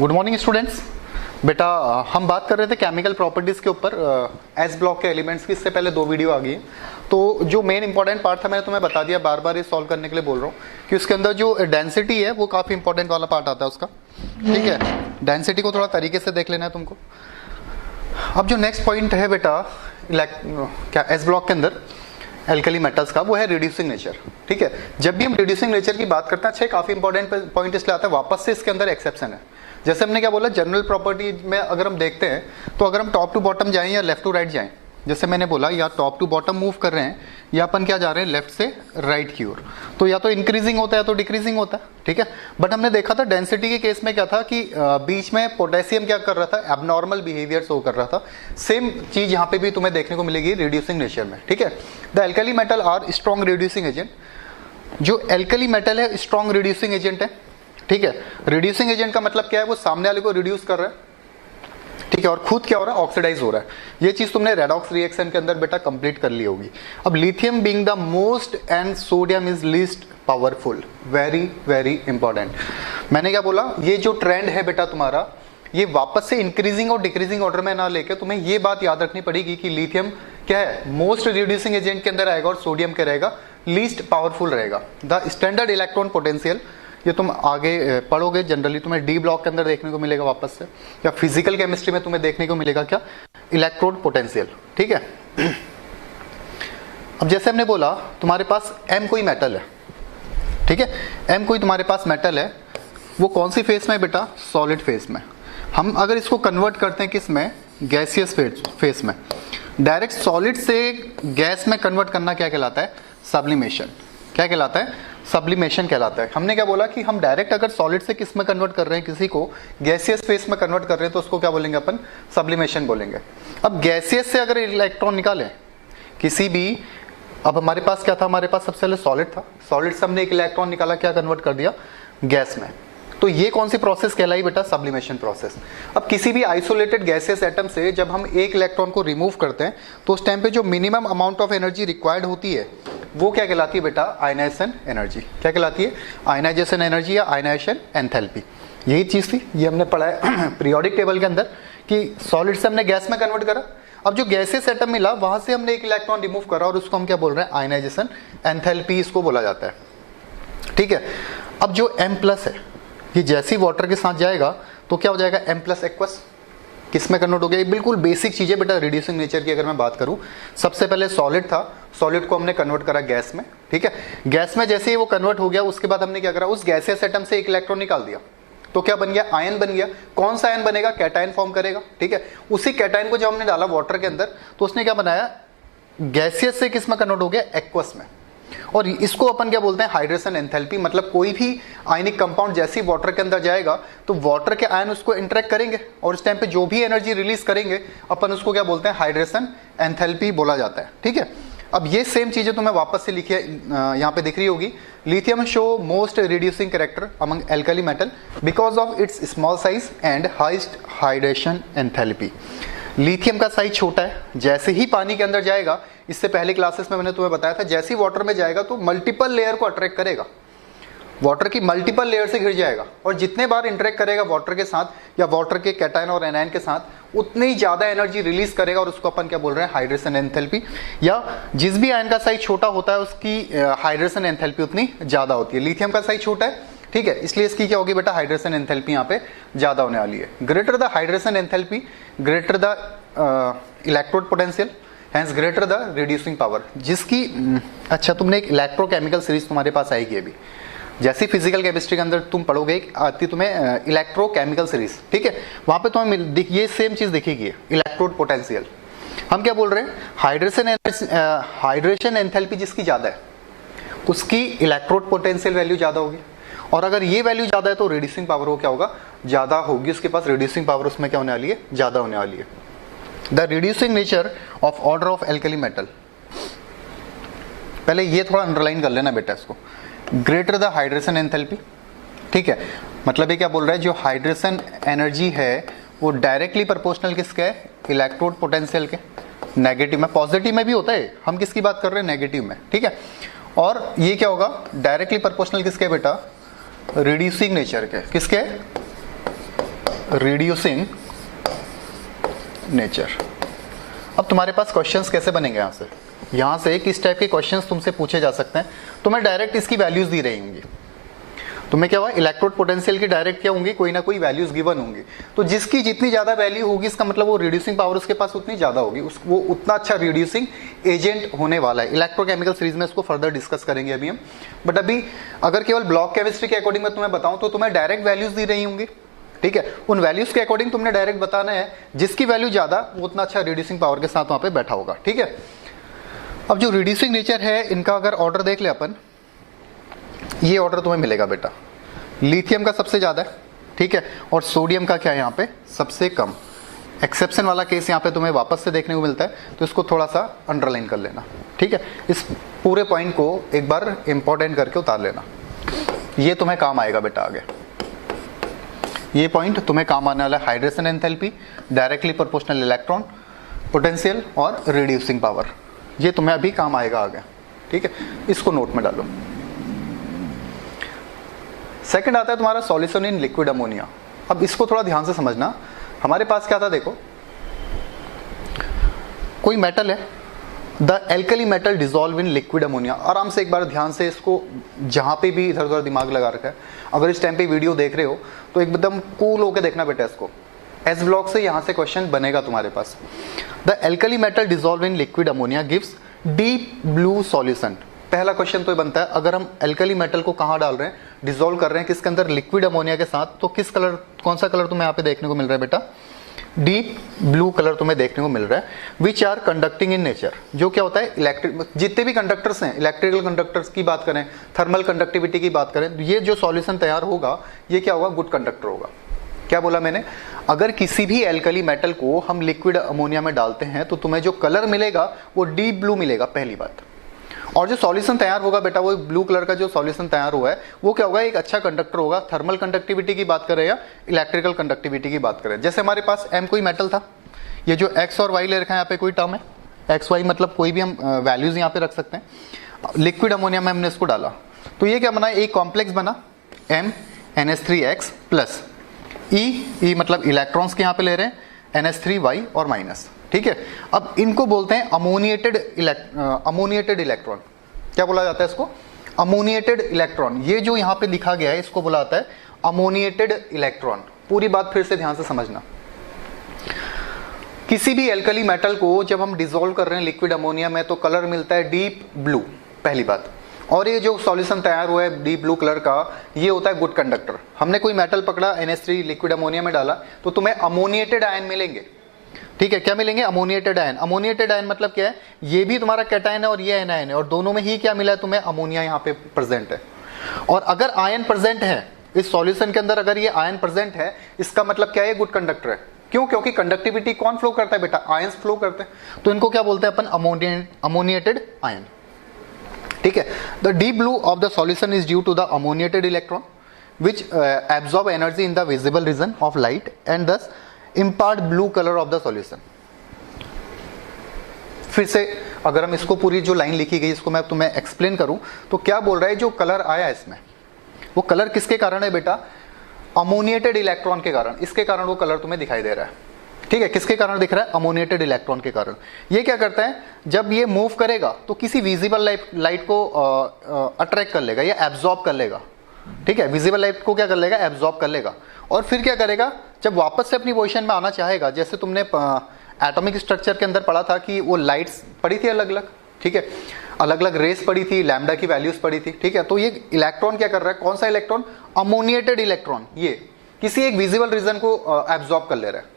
Good morning students. बेटा हम बात कर रहे थे केमिकल प्रॉपर्टीज के ऊपर एस ब्लॉक के एलिमेंट्स की। इससे पहले 2 वीडियो आ गई है, तो जो मेन इंपॉर्टेंट पार्ट था मैंने तुम्हें बता दिया। बार बार ये सॉल्व करने के लिए बोल रहा हूँ कि उसके अंदर जो डेंसिटी है वो काफी इंपॉर्टेंट वाला पार्ट आता है उसका। ठीक है, डेंसिटी को थोड़ा तरीके से देख लेना है तुमको। अब जो नेक्स्ट पॉइंट है बेटा क्या एस ब्लॉक के अंदर एल्कली मेटल्स का, वो है रिड्यूसिंग नेचर। ठीक है, जब भी हम रिड्यूसिंग नेचर की बात करते हैं, अच्छा काफी इंपॉर्टेंट पॉइंट इसलिए आता है, वापस से इसके अंदर एक्सेप्शन है। जैसे हमने क्या बोला, जनरल प्रॉपर्टी में अगर हम देखते हैं तो अगर हम टॉप टू बॉटम जाएं या लेफ्ट टू राइट जाएं, जैसे मैंने बोला या टॉप टू बॉटम मूव कर रहे हैं या अपन क्या जा रहे हैं लेफ्ट से राइट की ओर, तो या तो इंक्रीजिंग होता है या तो डिक्रीजिंग होता है। ठीक है, बट हमने देखा था डेंसिटी के केस में क्या था कि बीच में पोटेशियम क्या कर रहा था, एबनॉर्मल बिहेवियर शो कर रहा था। सेम चीज यहाँ पे भी तुम्हें देखने को मिलेगी रिड्यूसिंग नेचर में। ठीक है, the alkali metal are strong reducing agent. जो एल्कली मेटल है स्ट्रॉन्ग रिड्यूसिंग एजेंट है। ठीक है, रिड्यूसिंग एजेंट का मतलब क्या है, वो सामने वाले को रिड्यूस कर रहा है। ठीक है, और खुद क्या हो रहा है, ऑक्सीडाइज हो रहा है। ये चीज तुमने रेडॉक्स रिएक्शन के अंदर बेटा कंप्लीट कर ली होगी। अब lithium being the most and sodium is least powerful, very very important. मैंने क्या बोला, ये जो ट्रेंड है बेटा तुम्हारा, ये वापस से इंक्रीजिंग और डिक्रीजिंग ऑर्डर में ना लेके तुम्हें ये बात याद रखनी पड़ेगी कि लिथियम क्या है, मोस्ट रिड्यूसिंग एजेंट के अंदर आएगा और सोडियम क्या रहेगा, लीस्ट पावरफुल रहेगा। द स्टैंडर्ड इलेक्ट्रॉन पोटेंशियल, ये तुम आगे पढ़ोगे जनरली तुम्हें डी ब्लॉक के अंदर देखने को मिलेगा वापस से, या फिजिकल केमिस्ट्री में तुम्हें देखने को मिलेगा क्या, इलेक्ट्रोड पोटेंशियल। ठीक है, अब जैसे हमने बोला तुम्हारे पास एम कोई मेटल है। ठीक है, एम कोई तुम्हारे पास मेटल है, वो कौन सी फेस में बेटा, सॉलिड फेस में। हम अगर इसको कन्वर्ट करते हैं किस में, गैसियस फेस में। डायरेक्ट सॉलिड से गैस में कन्वर्ट करना क्या कहलाता है, सब्लिमेशन। क्या कहलाता है, सब्लिमेशन कहलाता है। हमने क्या बोला कि हम डायरेक्ट अगर सॉलिड से किस में कन्वर्ट कर रहे हैं, किसी को गैसियस फेस में कन्वर्ट कर रहे हैं, तो उसको क्या बोलेंगे अपन, सब्लिमेशन बोलेंगे। अब गैसियस से अगर इलेक्ट्रॉन निकालें किसी भी, अब हमारे पास क्या था, हमारे पास सबसे पहले सॉलिड था, सॉलिड से हमने एक इलेक्ट्रॉन निकाला, क्या कन्वर्ट कर दिया, गैस में। तो ये कौन सी प्रोसेस कहलाई बेटा, सब्लिमेशन प्रोसेस। अब किसी भी आइसोलेटेड गैसियस एटम से जब हम एक इलेक्ट्रॉन को रिमूव करते हैं, तो उस टाइम पे जो minimum amount of energy required होती है, वो क्या कहलाती है बेटा, आयनाइजेशन एनर्जी। क्या कहलाती है, आयनाइजेशन एनर्जी या आयनाइजेशन एंथैल्पी। यही चीज थी, ये हमने पढ़ा है पीरियोडिक टेबल के अंदर कि सॉलिड से हमने गैस में कन्वर्ट करा। अब जो गैसियस एटम मिला, वहां से हमने एक इलेक्ट्रॉन रिमूव करा और उसको हम क्या बोल रहे हैं, आयनाइजेशन एंथैल्पी इसको बोला जाता है। ठीक है, अब जो M+ है, ये जैसे ही वाटर के साथ जाएगा तो क्या हो जाएगा, M+ एक्वस, किस में कन्वर्ट हो गया। बिल्कुल बेसिक चीज है बेटा रिड्यूसिंग नेचर की। अगर मैं बात करूं, सबसे पहले सॉलिड था, सॉलिड को हमने कन्वर्ट करा गैस में। ठीक है, गैस में जैसे ही वो कन्वर्ट हो गया, उसके बाद हमने क्या करा, उस गैसियस एटम से एक इलेक्ट्रॉन निकाल दिया, तो क्या बन गया, आयन बन गया। कौन सा आयन बनेगा, कैटायन फॉर्म करेगा। ठीक है, उसी कैटायन को जब हमने डाला वाटर के अंदर, तो उसने क्या बनाया, गैसियस से किस में कन्वर्ट हो गया, एक्वस में। और इसको अपन क्या बोलते हैं, हाइड्रेशन एंथैल्पी। मतलब कोई भी आयनिक कंपाउंड जैसे ही वाटर के अंदर जाएगा, तो वाटर के आयन उसको इंटरेक्ट करेंगे और इस टाइम पे जो भी एनर्जी रिलीज करेंगे, अपन उसको क्या बोलते हैं, हाइड्रेशन एंथैल्पी बोला जाता है। ठीक है, अब ये सेम चीजें तुम्हें वापस से लिखी है, यहाँ पे दिख रही होगी। Lithium show most reducing character among alkali metal because of its small size and highest hydration enthalpy. Lithium का साइज छोटा है, जैसे ही पानी के अंदर जाएगा, इससे पहले क्लासेस में मैंने तुम्हें बताया था, जैसे ही वाटर में जाएगा तो मल्टीपल लेयर को अट्रैक्ट करेगा, वाटर की मल्टीपल लेयर से घिर जाएगा, और जितने बार इंटरेक्ट करेगा वाटर के साथ या वाटर के कैटायन और एनायन के साथ, उतनी ही ज्यादा एनर्जी रिलीज करेगा, और उसको अपन क्या बोल रहे हैं, हाइड्रेशन एंथैल्पी। या जिस भी आयन का साइज छोटा होता है, उसकी हाइड्रेशन एंथैल्पी उतनी ज्यादा होती है। लिथियम का साइज छोटा है, ठीक है, इसलिए इसकी क्या होगी बेटा, हाइड्रेशन एंथैल्पी यहाँ पे ज्यादा होने वाली है। Greater the hydration enthalpy greater the electrode potential, hence greater the reducing power. जिसकी अच्छा, तुमने एक इलेक्ट्रोकेमिकल सीरीज तुम्हारे पास आएगी अभी, जैसे फिजिकल केमिस्ट्री के अंदर तुम पढ़ोगे, एक आती तुम्हें इलेक्ट्रोकेमिकल सीरीज। ठीक है, वहां पे तुम्हें ये सेम चीज दिखेगी, इलेक्ट्रोड पोटेंशियल। हम क्या बोल रहे हैं, हाइड्रेशन एंथैल्पी जिसकी ज्यादा है, उसकी इलेक्ट्रोड पोटेंशियल वैल्यू ज्यादा होगी, और अगर ये वैल्यू ज्यादा है तो रिड्यूसिंग पावर वो क्या होगा, ज्यादा होगी। उसके पास रिड्यूसिंग पावर उसमें क्या होने वाली है, ज्यादा होने वाली है। The reducing nature of order of alkali metal, पहले ये थोड़ा अंडरलाइन कर लेना बेटा इसको, ग्रेटर द हाइड्रेशन एंथैल्पी। ठीक है, मतलब ये क्या बोल रहा है, जो हाइड्रेशन एनर्जी है वो डायरेक्टली प्रोपोर्शनल किसके है, इलेक्ट्रोड पोटेंशियल के। नेगेटिव में, पॉजिटिव में भी होता है, हम किसकी बात कर रहे हैं, नेगेटिव में। ठीक है, और ये क्या होगा, डायरेक्टली प्रोपोर्शनल किसके बेटा, रिड्यूसिंग नेचर के, किसके, रिड्यूसिंग नेचर। अब तुम्हारे पास क्वेश्चंस कैसे बनेंगे यहाँ से किस टाइप के क्वेश्चंस तुमसे पूछे जा सकते हैं। तुम्हें डायरेक्ट इसकी वैल्यूज दी रही होंगी, तुम्हें क्या हुआ, इलेक्ट्रोड पोटेंशियल की डायरेक्ट क्या होंगी, कोई ना कोई वैल्यूज गिवन होंगी। तो जिसकी जितनी ज्यादा वैल्यू होगी इसका मतलब वो रिड्यूसिंग पावर उसके पास उतनी ज्यादा होगी, वो उतना अच्छा रिड्यूसिंग एजेंट होने वाला है। इलेक्ट्रोकेमिकल सीरीज में इसको फर्दर डिस्कस करेंगे अभी हम। बट अभी अगर केवल ब्लॉक केमिस्ट्री के अकॉर्डिंग मैं तुम्हें बताऊं तो तुम्हें डायरेक्ट वैल्यूज दी रही होंगी, ठीक है। उन वैल्यूज के अकॉर्डिंग तुमने डायरेक्ट बताना है, जिसकी वैल्यू ज्यादा वो उतना अच्छा रिड्यूसिंग पावर के साथ वहां पे बैठा होगा, ठीक है। अब जो रिड्यूसिंग नेचर है इनका अगर ऑर्डर देख ले अपन, ये ऑर्डर तुम्हें मिलेगा बेटा, लिथियम का सबसे ज्यादा है, ठीक है, और सोडियम का क्या है यहाँ पे सबसे कम। एक्सेप्शन वाला केस यहाँ पे तुम्हें वापस से देखने को मिलता है, तो इसको थोड़ा सा अंडरलाइन कर लेना, ठीक है। इस पूरे पॉइंट को एक बार इंपॉर्टेंट करके उतार लेना, ये तुम्हें काम आएगा बेटा आगे। ये पॉइंट तुम्हें काम आने वाला है, hydration enthalpy, directly proportional electron potential और रिड्यूसिंग पावर, ये तुम्हें अभी काम आएगा आगे, ठीक है। इसको नोट में डालो। सेकंड आता है तुम्हारा सॉल्यूशन इन लिक्विड अमोनिया। अब इसको थोड़ा ध्यान से समझना, हमारे पास क्या था, देखो कोई मेटल है, the alkali metal dissolve in liquid ammonia. आराम से एक बार ध्यान से इसको, जहां पे भी इधर उधर दिमाग लगा रखा है, अगर इस टाइम पे वीडियो देख रहे हो तो एकदम कूल होकर देखना बेटा इसको। एस ब्लॉक से यहां से क्वेश्चन बनेगा तुम्हारे पास। The alkali metal dissolve in liquid ammonia gives deep blue solution. पहला क्वेश्चन तो ये बनता है, अगर हम एल्कली मेटल को कहां डाल रहे हैं, डिसॉल्व कर रहे हैं किसके अंदर, लिक्विड अमोनिया के साथ, तो किस कलर, कौन सा कलर तुम्हें यहाँ पे देखने को मिल रहा है बेटा, डीप ब्लू कलर तुम्हें देखने को मिल रहा है। Which are conducting in nature, जो क्या होता है इलेक्ट्रिक, जितने भी कंडक्टर्स हैं, इलेक्ट्रिकल कंडक्टर्स की बात करें, थर्मल कंडक्टिविटी की बात करें, ये जो सॉल्यूशन तैयार होगा ये क्या होगा, गुड कंडक्टर होगा। क्या बोला मैंने, अगर किसी भी एल्कली मेटल को हम लिक्विड अमोनिया में डालते हैं तो तुम्हें जो कलर मिलेगा वो डीप ब्लू मिलेगा, पहली बात। और जो सॉल्यूशन तैयार होगा बेटा, वो ब्लू कलर का जो सॉल्यूशन तैयार हुआ है वो क्या होगा, एक अच्छा कंडक्टर होगा। थर्मल कंडक्टिविटी की बात करें या इलेक्ट्रिकल कंडक्टिविटी की बात करें, जैसे हमारे पास एम कोई मेटल था, ये जो एक्स और वाई ले रखा है यहाँ पे कोई टर्म है, एक्स वाई मतलब कोई भी हम वैल्यूज यहाँ पे रख सकते हैं। लिक्विड अमोनिया में हमने इसको डाला तो ये क्या बना, एक कॉम्प्लेक्स बना एम NH3X प्लस ई मतलब इलेक्ट्रॉन्स के यहाँ पे ले रहे हैं NH3Y और माइनस, ठीक है। अब इनको बोलते हैं अमोनिएटेड इलेक्ट्रॉन। क्या बोला जाता है इसको, अमोनिएटेड इलेक्ट्रॉन। ये जो यहाँ पे लिखा गया है इसको बोला जाता है अमोनिएटेड इलेक्ट्रॉन। पूरी बात फिर से ध्यान से समझना, किसी भी एल्कली मेटल को जब हम डिसॉल्व कर रहे हैं लिक्विड अमोनिया में तो कलर मिलता है डीप ब्लू, पहली बात। और ये जो सॉल्यूशन तैयार हुआ है डीप ब्लू कलर का, ये होता है गुड कंडक्टर। हमने कोई मेटल पकड़ा NH3 लिक्विड अमोनिया में डाला तो तुम्हें अमोनिएटेड आयन मिलेंगे, ठीक है। क्या मिलेंगे, अमोनिएटेड आयन। अमोनिएटेड आयन मतलब क्या है, ये भी तुम्हारा कैटायन है और ये एनायन है, और दोनों में ही क्या मिला है तुम्हें, अमोनिया यहाँ पे प्रेजेंट है। और अगर आयन प्रेजेंट है इस सॉल्यूशन के अंदर, अगर ये आयन प्रेजेंट है इसका मतलब क्या है, गुड कंडक्टर है। क्यों, क्योंकि कंडक्टिविटी कौन फ्लो करता है बेटा, आयंस फ्लो करते हैं। तो इनको क्या बोलते हैं अपन, अमोनिएटेड आयन, ठीक है। The deep blue of the solution is due to the ammoniated electron which absorb energy in the visible region of light and thus impart blue colour of the solution. फिर से अगर हम इसको पूरी जो line लिखी गई इसको मैं तुम्हें एक्सप्लेन करूं तो क्या बोल रहा है, जो कलर आया इसमें वो कलर किसके कारण है बेटा, अमोनिएटेड इलेक्ट्रॉन के कारण। इसके कारण वो कलर तुम्हें दिखाई दे रहा है, ठीक है। किसके कारण दिख रहा है, अमोनिएटेड इलेक्ट्रॉन के कारण। ये क्या करता है, जब ये मूव करेगा तो किसी विजिबल लाइट को अट्रैक्ट कर लेगा या एब्जॉर्ब कर लेगा, ठीक है। विजिबल लाइट को क्या कर लेगा, एब्जॉर्ब कर लेगा। और फिर क्या करेगा, जब वापस से अपनी पोजीशन में आना चाहेगा, जैसे तुमने एटॉमिक स्ट्रक्चर के अंदर पढ़ा था कि वो लाइट्स पड़ी थी अलग अलग, ठीक है, अलग अलग रेस पड़ी थी, लैम्डा की वैल्यूज पड़ी थी, ठीक है। तो ये इलेक्ट्रॉन क्या कर रहा है, कौन सा इलेक्ट्रॉन, अमोनिएटेड इलेक्ट्रॉन, ये किसी एक विजिबल रीजन को एब्जॉर्ब कर ले रहा है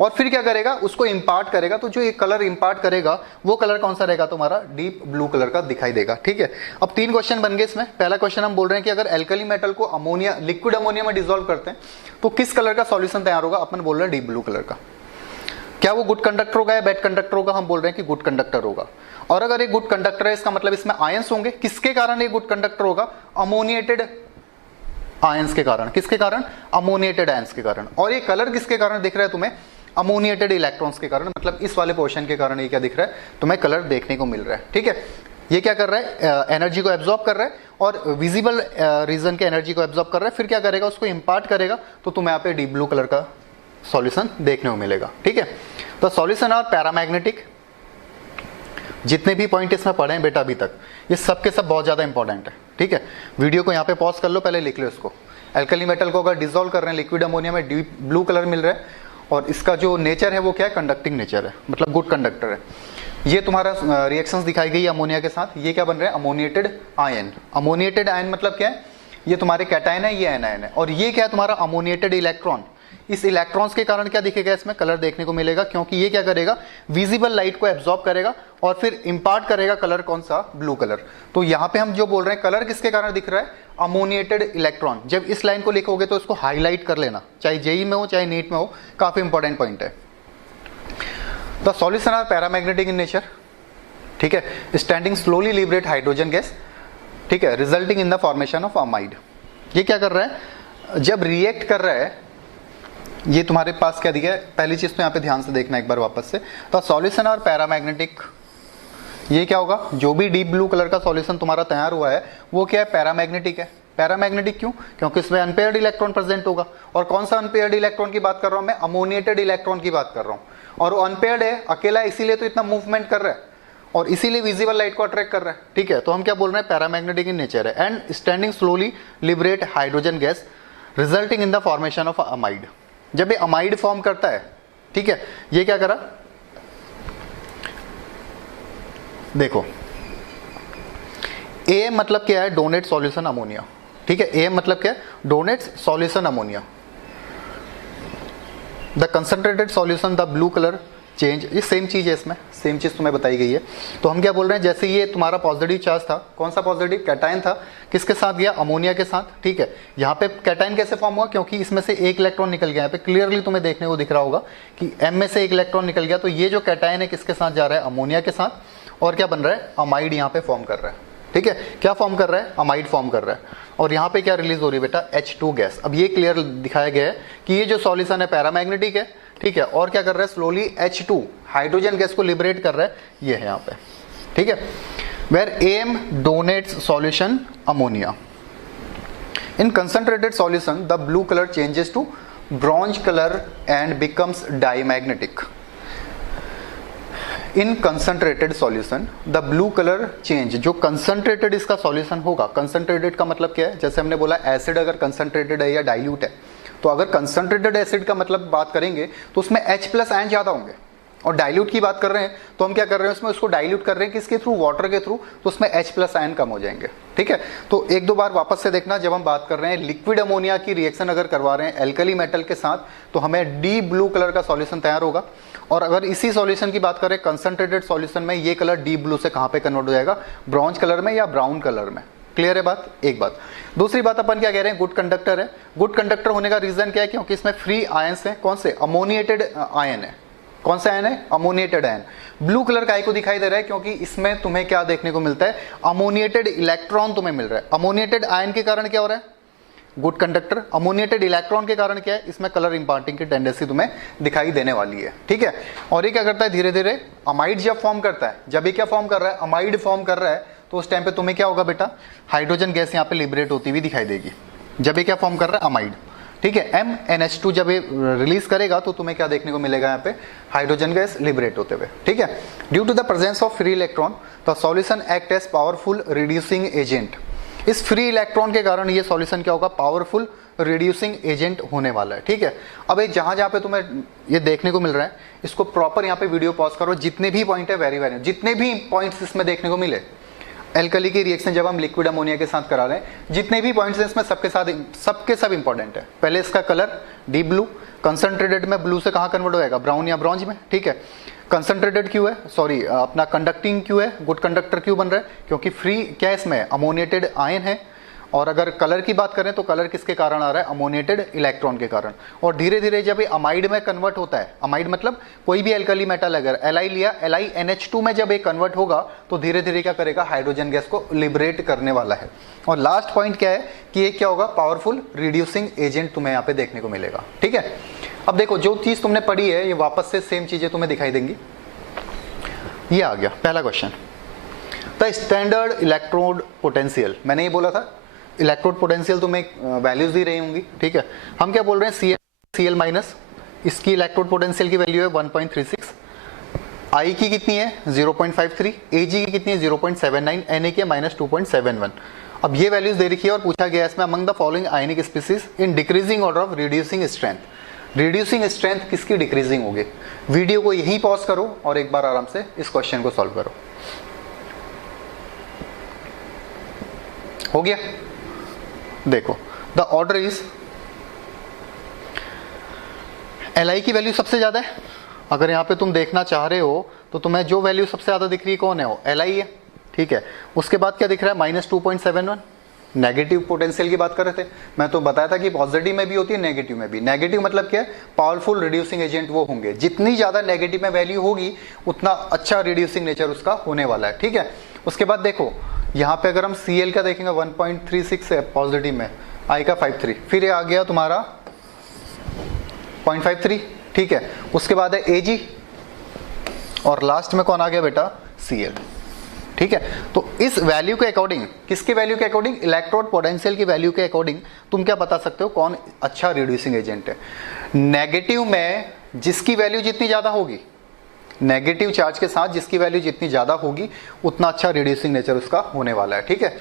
और फिर क्या करेगा, उसको इंपार्ट करेगा। तो जो ये कलर इंपार्ट करेगा वो कलर कौन सा रहेगा, तुम्हारा डीप ब्लू कलर का दिखाई देगा, ठीक है। अब 3 क्वेश्चन बन गए इसमें। पहला क्वेश्चन हम बोल रहे हैं कि अगर एल्कली मेटल को अमोनिया लिक्विड अमोनिया में डिसॉल्व करते हैं तो किस कलर का सॉल्यूशन तैयार होगा, अपन बोल रहे हैं डीप ब्लू कलर का। क्या वो गुड कंडक्टर होगा या बैड कंडक्टर होगा, हम बोल रहे हैं कि गुड कंडक्टर होगा। और अगर ये गुड कंडक्टर है इसका मतलब इसमें आयंस होंगे। किसके कारण ये गुड कंडक्टर होगा, अमोनिएटेड आयंस के कारण। किसके कारण, अमोनिएटेड आयंस के कारण। और ये कलर किसके कारण दिख रहा है तुम्हें, अमोनिएटेड इलेक्ट्रॉन्स के कारण। मतलब इस वाले पोर्शन के कारण ये क्या दिख रहा है, तुम्हें कलर देखने को मिल रहा है, ठीक है। ये क्या कर रहा है, एनर्जी को एब्जॉर्ब कर रहा है और विजिबल रीजन के एनर्जी को एब्जॉर्ब कर रहा है, फिर क्या करेगा, उसको इंपार्ट करेगा, तो तुम्हें यहाँ पे डीप ब्लू कलर का सॉल्यूशन देखने को मिलेगा। ठीक है, तो सॉल्यूशन और पैरामैग्नेटिक, जितने भी पॉइंट इसमें पढ़े हैं बेटा अभी तक, ये सब के सब बहुत ज़्यादा इंपॉर्टेंट है। ठीक है, वीडियो को यहाँ पे पॉज कर लो, पहले लिख लो इसको। एल्कली मेटल को अगर डिसॉल्व कर रहे हैं लिक्विड अमोनिया में, डीप ब्लू कलर मिल रहा है, और इसका जो नेचर है वो क्या है, कंडक्टिंग नेचर है, मतलब गुड कंडक्टर है। ये तुम्हारा रिएक्शंस दिखाई गई अमोनिया के साथ, ये क्या बन रहा है, अमोनिएटेड आयन। अमोनिएटेड आयन मतलब क्या है, ये तुम्हारे कैटायन है, ये एनायन है, और ये क्या है तुम्हारा अमोनिएटेड इलेक्ट्रॉन। इस इलेक्ट्रॉन्स के कारण क्या दिखेगा, इसमें कलर देखने को मिलेगा, क्योंकि ये क्या करेगा, विजिबल लाइट को एब्जॉर्ब करेगा और फिर इंपार्ट करेगा कलर, कौन सा, ब्लू कलर। तो यहाँ पे हम जो बोल रहे हैं कलर किसके कारण दिख रहा है, अमोनिएटेड इलेक्ट्रॉन। जब इस लाइन को लिखोगे तो इसको हाईलाइट कर लेना, चाहे जेई में हो चाहे नीट में हो, काफी इंपॉर्टेंट पॉइंट है। The solution are paramagnetic in nature. ठीक है, standing slowly liberate hydrogen gas. ठीक है, resulting in the formation of amide. ये क्या कर रहा है, जब रिएक्ट कर रहा है, ये तुम्हारे पास क्या दिया है, पहली चीज तो यहाँ पे ध्यान से देखना एक बार वापस से। तो सॉल्यूशन और पैरामैग्नेटिक, ये क्या होगा, जो भी डीप ब्लू कलर का सॉल्यूशन तुम्हारा तैयार हुआ है वो क्या है, पैरामैग्नेटिक है। पैरामैग्नेटिक क्यों, क्योंकि इसमें अनपेयर्ड इलेक्ट्रॉन प्रेजेंट होगा। और कौन सा अनपेयर्ड इलेक्ट्रॉन की बात कर रहा हूं मैं, अमोनिएटेड इलेक्ट्रॉन की बात कर रहा हूं। और वो अनपेयर्ड है, अकेला, इसीलिए तो इतना मूवमेंट कर रहा है और इसीलिए विजिबल लाइट को अट्रैक्ट कर रहा है। ठीक है, तो हम क्या बोल रहे हैं, पैरामैग्नेटिक इन नेचर है and standing slowly liberate hydrogen gas resulting in the formation of amide. जब ये अमाइड फॉर्म करता है, ठीक है, ये क्या करा, देखो ए मतलब क्या है, डोनेट सॉल्यूशन अमोनिया। ठीक है, ए मतलब क्या है, donates solution ammonia. The concentrated solution the blue colour change, ये सेम चीज है, इसमें सेम चीज तुम्हें बताई गई है। तो हम क्या बोल रहे हैं, जैसे ये तुम्हारा पॉजिटिव चार्ज था, कौन सा पॉजिटिव, कैटायन था, किसके साथ गया, अमोनिया के साथ। ठीक है, यहाँ पे कैटायन कैसे फॉर्म हुआ, क्योंकि इसमें से एक इलेक्ट्रॉन निकल गया। यहाँ पे क्लियरली तुम्हें देखने को दिख रहा होगा कि एम में से एक इलेक्ट्रॉन निकल गया, तो ये जो कैटायन है किसके साथ जा रहा है, अमोनिया के साथ, और क्या बन रहा है, अमाइड यहाँ पे फॉर्म कर रहा है। ठीक है, क्या फॉर्म कर रहा है, अमाइड फॉर्म कर रहा है। और यहाँ पे क्या रिलीज हो रही है बेटा, H2 गैस। अब ये क्लियर दिखाया गया है कि ये जो सॉल्यूशन है पैरामैग्नेटिक है। ठीक है, और क्या कर रहा है, स्लोली H2 हाइड्रोजन गैस को लिबरेट कर रहा है, ये है यहाँ पे। ठीक है, where AM donates solution ammonia in concentrated solution the blue colour changes to bronze colour and becomes diamagnetic. In concentrated solution the blue colour change, जो कंसंट्रेटेड इसका सॉल्यूशन होगा, कंसंट्रेटेड का मतलब क्या है, जैसे हमने बोला एसिड अगर कंसंट्रेटेड है या डाइल्यूट है, तो अगर कंसंट्रेटेड एसिड का मतलब बात करेंगे तो उसमें H प्लस आयन ज्यादा होंगे। और डाइल्यूट की बात कर रहे हैं तो हम क्या कर रहे हैं, उसमें उसको डाइल्यूट कर रहे हैं किसके थ्रू, वाटर के थ्रू, तो उसमें H प्लस आयन कम हो जाएंगे। ठीक है, तो एक दो बार वापस से देखना, जब हम बात कर रहे हैं लिक्विड अमोनिया की रिएक्शन अगर करवा रहे हैं एल्कली मेटल के साथ, तो हमें डीप ब्लू कलर का सॉल्यूशन तैयार होगा। और अगर इसी सॉल्यूशन की बात करें कंसंट्रेटेड सॉल्यूशन में, ये कलर डीप ब्लू से कहां पे कन्वर्ट हो जाएगा, ब्रॉन्ज कलर में या ब्राउन कलर में। क्लियर है बात, एक बात। दूसरी बात अपन क्या कह रहे हैं, गुड कंडक्टर है। गुड कंडक्टर होने का रीजन क्या है, क्योंकि इसमें फ्री आयंस है, कौन से, अमोनिएटेड आयन है। कौन सा आयन है, अमोनिएटेड आयन। ब्लू कलर का को दिखाई दे रहा है क्योंकि इसमें तुम्हें क्या देखने को मिलता है, अमोनिएटेड इलेक्ट्रॉन तुम्हें मिल रहा है। अमोनिएटेड आयन के कारण क्या हो रहा है, गुड कंडक्टर। अमोनिएटेड इलेक्ट्रॉन के कारण क्या है, इसमें कलर इंपार्टिंग की टेंडेंसी तुम्हें दिखाई देने वाली है। ठीक है, और ये क्या करता है, धीरे धीरे अमाइड जब फॉर्म करता है, जब ये क्या फॉर्म कर रहा है, अमाइड फॉर्म कर रहा है, तो उस टाइम पे तुम्हें क्या होगा बेटा, हाइड्रोजन गैस यहाँ पे लिबरेट होती हुई दिखाई देगी। जब ये क्या फॉर्म कर रहा है, अमाइड। ठीक है, MnH2 जब ये रिलीज करेगा तो तुम्हें क्या देखने को मिलेगा, यहाँ पे हाइड्रोजन गैस लिबरेट होते हुए। ठीक है, due to the presence of free electron the solution act as powerful reducing agent. इस फ्री इलेक्ट्रॉन के कारण ये सॉल्यूशन क्या होगा, पावरफुल रिड्यूसिंग एजेंट होने वाला है। ठीक है, अब एक जहां जहां पे तुम्हें ये देखने को मिल रहा है, इसको प्रॉपर यहाँ पे वीडियो पॉज करो, जितने भी पॉइंट है वेरी वेरी, जितने भी पॉइंट्स इसमें देखने को मिले, एल्कली की रिएक्शन जब हम लिक्विड अमोनिया के साथ करा रहे हैं, जितने भी पॉइंट्स हैं इसमें सबके सब इंपॉर्टेंट है। पहले इसका कलर डीप ब्लू, कंसंट्रेटेड में ब्लू से कहां कन्वर्ट हो जाएगा, ब्राउन या ब्रॉन्ज में। ठीक है, कंसंट्रेटेड क्यों है, सॉरी अपना कंडक्टिंग क्यों है, गुड कंडक्टर क्यों बन रहा है, क्योंकि फ्री क्या है इसमें, अमोनिएटेड आयन है। और अगर कलर की बात करें तो कलर किसके कारण आ रहा है, अमोनिएटेड इलेक्ट्रॉन के कारण। और धीरे धीरे जब ये अमाइड में कन्वर्ट होता है, अमाइड मतलब कोई भी एल्कली मेटल अगर Li लिया, LiNH2 में जब ये कन्वर्ट होगा तो धीरे धीरे क्या करेगा, हाइड्रोजन गैस को लिबरेट करने वाला है। और लास्ट पॉइंट क्या है कि ये क्या होगा, पावरफुल रिड्यूसिंग एजेंट तुम्हें यहाँ पे देखने को मिलेगा। ठीक है, अब देखो जो चीज तुमने पढ़ी है ये वापस से सेम चीजें तुम्हें दिखाई देंगी। ये आ गया पहला question, the standard electrode potential. मैंने ये बोला था इलेक्ट्रोड पोटेंशियल तुम्हें वैल्यूज दी रही होंगी। ठीक है, हम क्या बोल रहे हैं, Cl माइनस इसकी इलेक्ट्रोड पोटेंशियल की वैल्यू है 1.36, आई की कितनी है 0.53, एजी की कितनी है 0.79, एनए की -2.71। अब ये वैल्यूज दे रखी है और पूछा गया इसमें among the following ionic species in decreasing order of reducing strength. Reducing strength किसकी डिक्रीजिंग होगी? वीडियो को यहीं पॉज करो और एक बार आराम से इस क्वेश्चन को सॉल्व करो। हो गया? देखो द ऑर्डर इज एल की वैल्यू सबसे ज्यादा है। अगर यहाँ पे तुम देखना चाह रहे हो तो तुम्हें जो वैल्यू सबसे ज्यादा दिख रही है कौन है? वो एल है, ठीक है। उसके बाद क्या दिख रहा है? -2.71। नेगेटिव पोटेंशियल की बात कर रहे थे, मैं तो बताया था कि पॉजिटिव में भी होती है नेगेटिव में भी। नेगेटिव मतलब क्या है? पावरफुल रिड्यूसिंग एजेंट वो होंगे, जितनी ज्यादा नेगेटिव में वैल्यू होगी उतना अच्छा रिड्यूसिंग नेचर उसका होने वाला है, ठीक है। उसके बाद देखो यहाँ पे अगर हम Cl का देखेंगे 1.36 है पॉजिटिव में, I का 5.3, फिर ये आ गया तुम्हारा 0.53, ठीक है। उसके बाद है Ag और लास्ट में कौन आ गया बेटा? Cl, ठीक है। तो इस वैल्यू के अकॉर्डिंग, किसकी वैल्यू के अकॉर्डिंग? इलेक्ट्रोड पोटेंशियल की वैल्यू के अकॉर्डिंग तुम क्या बता सकते हो कौन अच्छा रिड्यूसिंग एजेंट है? नेगेटिव में जिसकी वैल्यू जितनी ज्यादा होगी, नेगेटिव चार्ज के साथ जिसकी वैल्यू जितनी ज्यादा होगी उतना अच्छा रिड्यूसिंग नेचर उसका होने वाला है, ठीक है।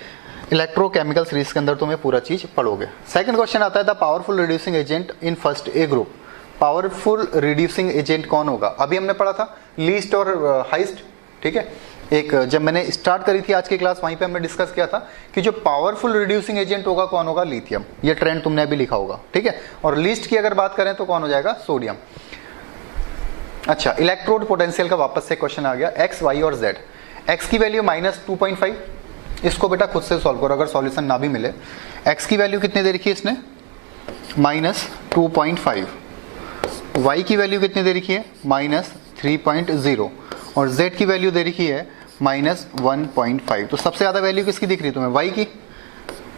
इलेक्ट्रोकेमिकल सीरीज के अंदर तुम्हें पूरा चीज पढ़ोगे। सेकंड क्वेश्चन आता है the powerful reducing agent in first A group. Powerful reducing agent कौन होगा? अभी हमने पढ़ा था लीस्ट और हाइस्ट, ठीक है। एक जब मैंने स्टार्ट करी थी आज की क्लास वहीं पे हमने डिस्कस किया था कि जो पावरफुल रिड्यूसिंग एजेंट होगा कौन होगा? लिथियम। ये ट्रेंड तुमने अभी लिखा होगा, ठीक है। और लीस्ट की अगर बात करें तो कौन हो जाएगा? सोडियम। अच्छा, इलेक्ट्रोड पोटेंशियल का वापस से क्वेश्चन आ गया, एक्स वाई और जेड। एक्स की वैल्यू -2.5, इसको बेटा खुद से सॉल्व करो अगर सॉल्यूशन ना भी मिले। एक्स की वैल्यू कितनी दे रखी है इसने? -2.5। वाई की वैल्यू कितनी दे रखी है? -3.0 और जेड की वैल्यू दे रखी है -1.5। तो सबसे ज्यादा वैल्यू किसकी दिख रही है तुम्हें? वाई की।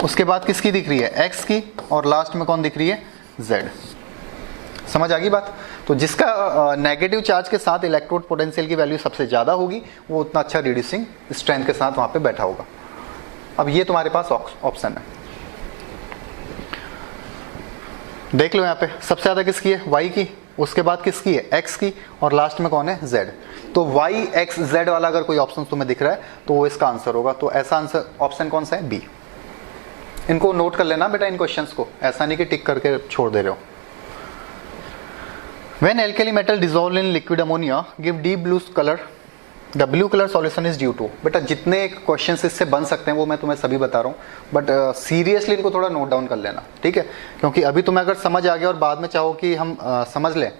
उसके बाद किसकी दिख रही है? एक्स की। और लास्ट में कौन दिख रही है? जेड। समझ आ गई बात? तो जिसका नेगेटिव चार्ज के साथ इलेक्ट्रोड पोटेंशियल की वैल्यू सबसे ज्यादा होगी वो उतना अच्छा रिड्यूसिंग स्ट्रेंथ के साथ वहां पे बैठा होगा। अब ये तुम्हारे पास ऑप्शन है, देख लो यहाँ पे सबसे ज्यादा किसकी है? वाई की। उसके बाद किसकी है? एक्स की। और लास्ट में कौन है? जेड। तो वाई एक्स जेड वाला अगर कोई ऑप्शन तुम्हें दिख रहा है तो वो इसका आंसर होगा। तो ऐसा आंसर ऑप्शन कौन सा है? बी। इनको नोट कर लेना बेटा इन क्वेश्चंस को, ऐसा नहीं कि टिक करके छोड़ दे रहे हो। When alkali metal dissolved in liquid ammonia give deep blue color, the blue color solution is due to। बेटा जितने क्वेश्चंस इससे बन सकते हैं वो मैं तुम्हें सभी बता रहा हूँ, बट सीरियसली इनको थोड़ा नोट डाउन कर लेना, ठीक है। क्योंकि अभी तुम्हें अगर समझ आ गया और बाद में चाहो कि हम समझ लें,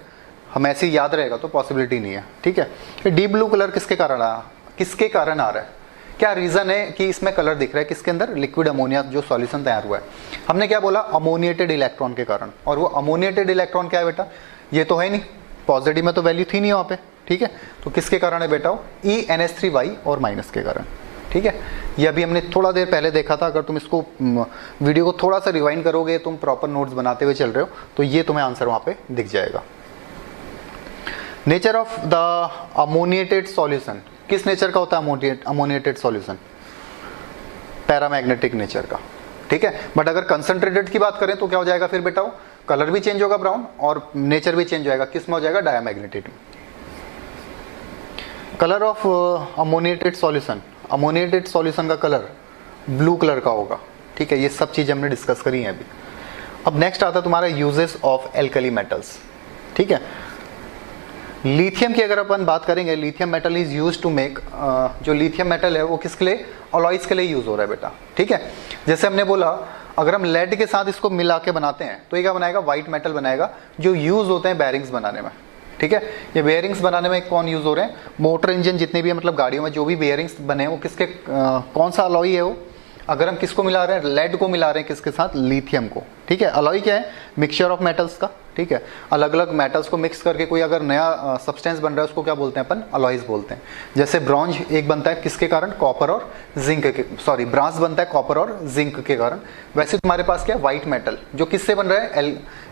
हम ऐसे ही याद रहेगा तो पॉसिबिलिटी नहीं है, ठीक है। डीप ब्लू कलर किसके कारण आ रहा है? क्या रीजन है कि इसमें कलर दिख रहा है? किसके अंदर? लिक्विड अमोनिया जो सॉल्यूशन तैयार हुआ है। हमने क्या बोला? अमोनिएटेड इलेक्ट्रॉन के कारण। और वो अमोनिएटेड इलेक्ट्रॉन क्या है बेटा? ये तो है नहीं, पॉजिटिव में तो वैल्यू थी नहीं वहां पे, ठीक है। तो किसके कारण है बेटा? ENH3Y और माइनस के कारण, ठीक है। ये अभी हमने थोड़ा देर पहले देखा था। अगर तुम इसको वीडियो को थोड़ा सा रिवाइंड करोगे, तुम प्रॉपर नोट्स बनाते हुए चल रहे हो, तो ये तुम्हें आंसर वहां पे दिख जाएगा। Nature of the ammoniated solution, किस नेचर का होता है अमोनिएटेड सॉल्यूशन? पैरामैग्नेटिक नेचर का, ठीक है। बट अगर कंसंट्रेटेड की बात करें तो क्या हो जाएगा फिर बेटा? कलर भी चेंज होगा ब्राउन और नेचर भी चेंज होगा। किस में हो जाएगा? Diamagnetic. Colour of ammoniated solution, ammoniated solution का कलर ब्लू कलर का होगा, ठीक है। ये सब चीज हमने डिस्कस करी है अभी। अब नेक्स्ट आता है तुम्हारा यूजेस ऑफ एल्कली मेटल्स, ठीक है। लिथियम की अगर अपन बात करेंगे, lithium metal is use to make, जो लिथियम मेटल है वो किसके लिए? अलॉयज के लिए यूज हो रहा है बेटा, ठीक है। जैसे हमने बोला अगर हम लेड के साथ इसको मिला के बनाते हैं तो ये क्या बनाएगा? व्हाइट मेटल बनाएगा, जो यूज होते हैं बेयरिंग्स बनाने में, ठीक है। ये बेयरिंग्स बनाने में कौन यूज हो रहे हैं? मोटर इंजन जितने भी है, मतलब गाड़ियों में जो भी बेयरिंग्स बने हैं वो किसके कौन सा अलॉय है वो? अगर हम किसको मिला रहे हैं? लेड को मिला रहे हैं, किसके साथ? लिथियम को, ठीक है। अलॉय क्या है? मिक्सचर ऑफ मेटल्स का, ठीक है। अलग अलग मेटल्स को मिक्स करके कोई अगर नया सब्सटेंस बन रहा है उसको क्या बोलते हैं अपन? अलॉयज बोलते हैं। जैसे ब्रॉन्ज एक बनता है किसके कारण? कॉपर और जिंक के, सॉरी ब्रांस बनता है कॉपर और जिंक के कारण। वैसे तुम्हारे पास क्या? व्हाइट मेटल, जो किससे बन रहा है?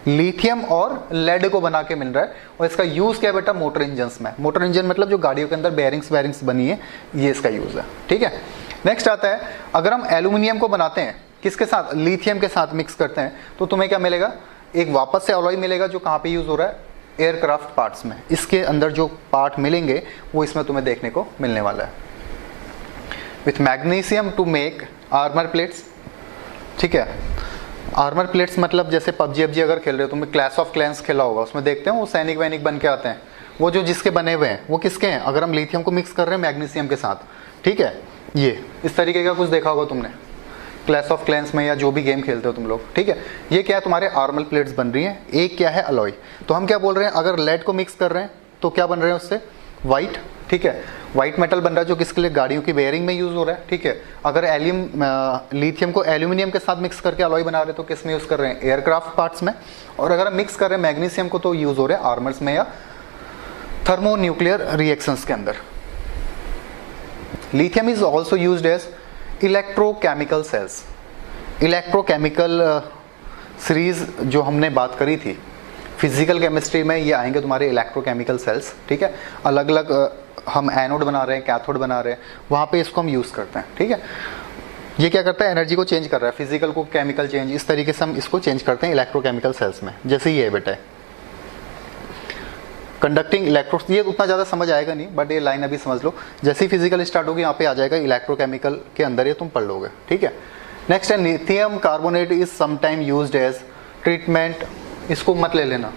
लिथियम और लेड को बना के मिल रहा है। और इसका यूज क्या है बेटा? मोटर इंजन में। मोटर इंजन मतलब जो गाड़ियों के अंदर बेयरिंग्स बनी है, ये इसका यूज है, ठीक है। नेक्स्ट आता है, अगर हम एल्यूमिनियम को बनाते हैं किसके साथ? लिथियम के साथ मिक्स करते हैं, तो तुम्हें क्या मिलेगा? एक वापस से अलॉय मिलेगा जो कहाँ पे यूज हो रहा है? एयरक्राफ्ट पार्ट्स में। इसके अंदर जो पार्ट मिलेंगे वो इसमें तुम्हें देखने को मिलने वाला है। With magnesium to make armour plates, ठीक है। आर्मर प्लेट्स मतलब जैसे पबजी अगर खेल रहे हो, तुमने क्लैश ऑफ क्लैंस खेला होगा, उसमें देखते हैं वो सैनिक वैनिक बन के आते हैं, वो जो जिसके बने हुए हैं वो किसके हैं, अगर हम लिथियम को मिक्स कर रहे हैं मैग्नीशियम के साथ, ठीक है। ये इस तरीके का कुछ देखा होगा तुमने क्लैश ऑफ क्लैंस में या जो भी गेम खेलते हो तुम लोग, ठीक है। ये क्या है, तुम्हारे आर्मर प्लेट्स बन रही हैं। एक क्या है, अलॉय। तो हम क्या बोल रहे हैं, अगर लेड को मिक्स कर रहे हैं तो क्या बन रहे हैं उससे, वाइट, ठीक है। वाइट मेटल बन रहा है जो किसके लिए, गाड़ियों की बेयरिंग में यूज हो रहा है, ठीक है। अगर लिथियम को एल्यूमिनियम के साथ मिक्स करके अलॉय बना रहे हैं तो किस में यूज कर रहे हैं, एयरक्राफ्ट पार्ट्स में। और अगर हम मिक्स कर रहे हैं मैग्नीशियम को तो यूज हो रहे हैं आर्मर्स में या थर्मोन्यूक्लियर रिएक्शंस के अंदर। Lithium is also used as electrochemical cells. Electrochemical series जो हमने बात करी थी फिजिकल केमिस्ट्री में, ये आएंगे तुम्हारे इलेक्ट्रोकेमिकल सेल्स, ठीक है। अलग अलग हम एनोड बना रहे हैं, कैथोड बना रहे हैं, वहाँ पे इसको हम यूज़ करते हैं, ठीक है। ये क्या करता है, एनर्जी को चेंज कर रहा है, फिजिकल को केमिकल चेंज, इस तरीके से हम इसको चेंज करते हैं इलेक्ट्रोकेमिकल सेल्स में। जैसे ये है बेटा कंडक्टिंग इलेक्ट्रोड, ये उतना ज़्यादा समझ आएगा नहीं, बट ये लाइन अभी समझ लो। जैसे ही फिजिकल स्टार्ट होगी यहाँ पे आ जाएगा इलेक्ट्रोकेमिकल के अंदर, ये तुम पढ़ लोगे, ठीक है। नेक्स्ट है lithium carbonate is sometime used as treatment. इसको मत ले लेना,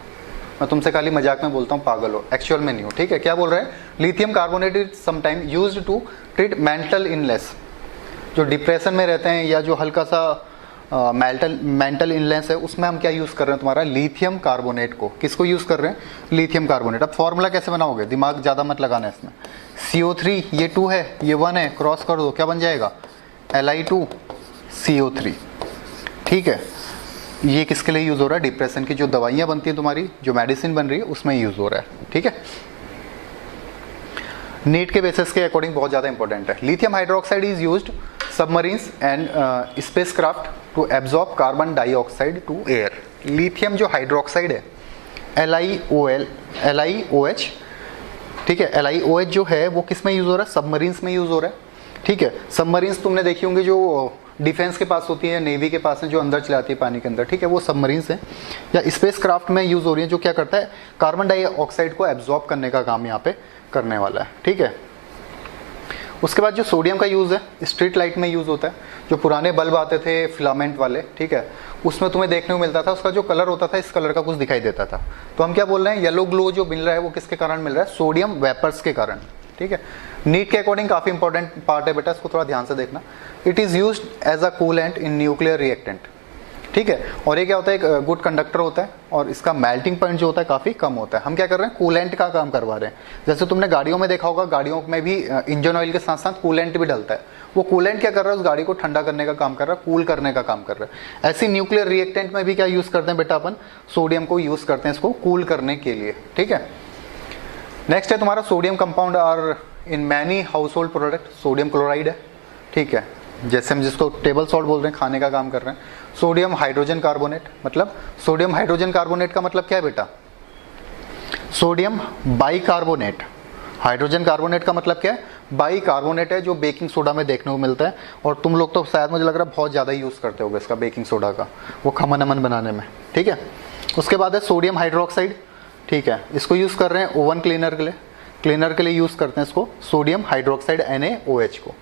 मैं तुमसे खाली मजाक में बोलता हूँ, पागल हो, एक्चुअल में नहीं हो, ठीक है। क्या बोल रहे हैं, lithium carbonate is sometime used to treat mental illness. जो डिप्रेशन में रहते हैं या जो हल्का सा मेंटल इलनेस है, उसमें हम क्या यूज कर रहे हैं, तुम्हारा लिथियम कार्बोनेट को। किसको यूज कर रहे हैं, लिथियम कार्बोनेट। अब फॉर्मूला कैसे बनाओगे, दिमाग ज्यादा मत लगाना है इसमें। CO3 ये 2 है, ये 1 है, क्रॉस कर दो, क्या बन जाएगा, Li2CO3, ठीक है। ये किसके लिए यूज हो रहा है, डिप्रेशन की जो दवाइयां बनती है तुम्हारी, जो मेडिसिन बन रही है उसमें यूज हो रहा है, ठीक है। नीट के बेसिस के अकॉर्डिंग बहुत ज्यादा इंपॉर्टेंट है। Lithium hydroxide is used submarines and spacecraft to absorb carbon dioxide to air. Lithium जो हाइड्रोक्साइड है, LiOH, ठीक है। LiOH जो है वो किस में यूज हो रहा है, सबमरीन्स में यूज हो रहा है, ठीक है। सबमरीन्स तुमने देखी होंगी जो डिफेंस के पास होती है, नेवी के पास है, जो अंदर चलाती है पानी के अंदर, ठीक है, वो सबमरीन्स है। या स्पेस क्राफ्ट में यूज हो रही है, जो क्या करता है, कार्बन डाइऑक्साइड को एब्जॉर्ब करने का काम यहाँ पे करने वाला है, ठीक है। उसके बाद जो सोडियम का यूज है, स्ट्रीट लाइट में यूज होता है। जो पुराने बल्ब आते थे फिलामेंट वाले, ठीक है, उसमें तुम्हें देखने को मिलता था, उसका जो कलर होता था इस कलर का कुछ दिखाई देता था। तो हम क्या बोल रहे हैं, येलो ग्लो जो मिल रहा है वो किसके कारण मिल रहा है, सोडियम वेपर्स के कारण, ठीक है। नीट के अकॉर्डिंग काफी इंपॉर्टेंट पार्ट है बेटा, इसको थोड़ा ध्यान से देखना। It is used as a coolant in nuclear reactant, ठीक है। और ये क्या होता है, एक गुड कंडक्टर होता है और इसका मेल्टिंग पॉइंट जो होता है काफी कम होता है। हम क्या कर रहे हैं, कूलेंट का काम करवा रहे हैं। जैसे तुमने गाड़ियों में देखा होगा, गाड़ियों में भी इंजन ऑयल के साथ साथ कूलेंट भी डलता है। वो कूलेंट क्या कर रहा है, उस गाड़ी को ठंडा करने का काम कर रहा है, कूल करने का काम कर रहा है। ऐसी न्यूक्लियर रिएक्टेंट में भी क्या यूज करते हैं बेटा, अपन सोडियम को यूज करते हैं इसको कूल करने के लिए, ठीक है। नेक्स्ट है तुम्हारा sodium compound are in many household product. Sodium chloride है, ठीक है, जैसे हम जिसको टेबल सॉल्ट बोल रहे हैं, खाने का काम कर रहे हैं। सोडियम हाइड्रोजन कार्बोनेट, मतलब सोडियम हाइड्रोजन कार्बोनेट का मतलब क्या है बेटा, सोडियम बाइकार्बोनेट। हाइड्रोजन कार्बोनेट का मतलब क्या है, बाइकार्बोनेट है, जो बेकिंग सोडा में देखने को मिलता है। और तुम लोग तो शायद मुझे लग रहा है बहुत ज्यादा यूज करते होगे इसका, बेकिंग सोडा का, वो खमन अमन बनाने में, ठीक है। उसके बाद है सोडियम हाइड्रोक्साइड, ठीक है, इसको यूज कर रहे हैं ओवन क्लीनर के लिए यूज करते हैं इसको, सोडियम हाइड्रोक्साइड NaOH को।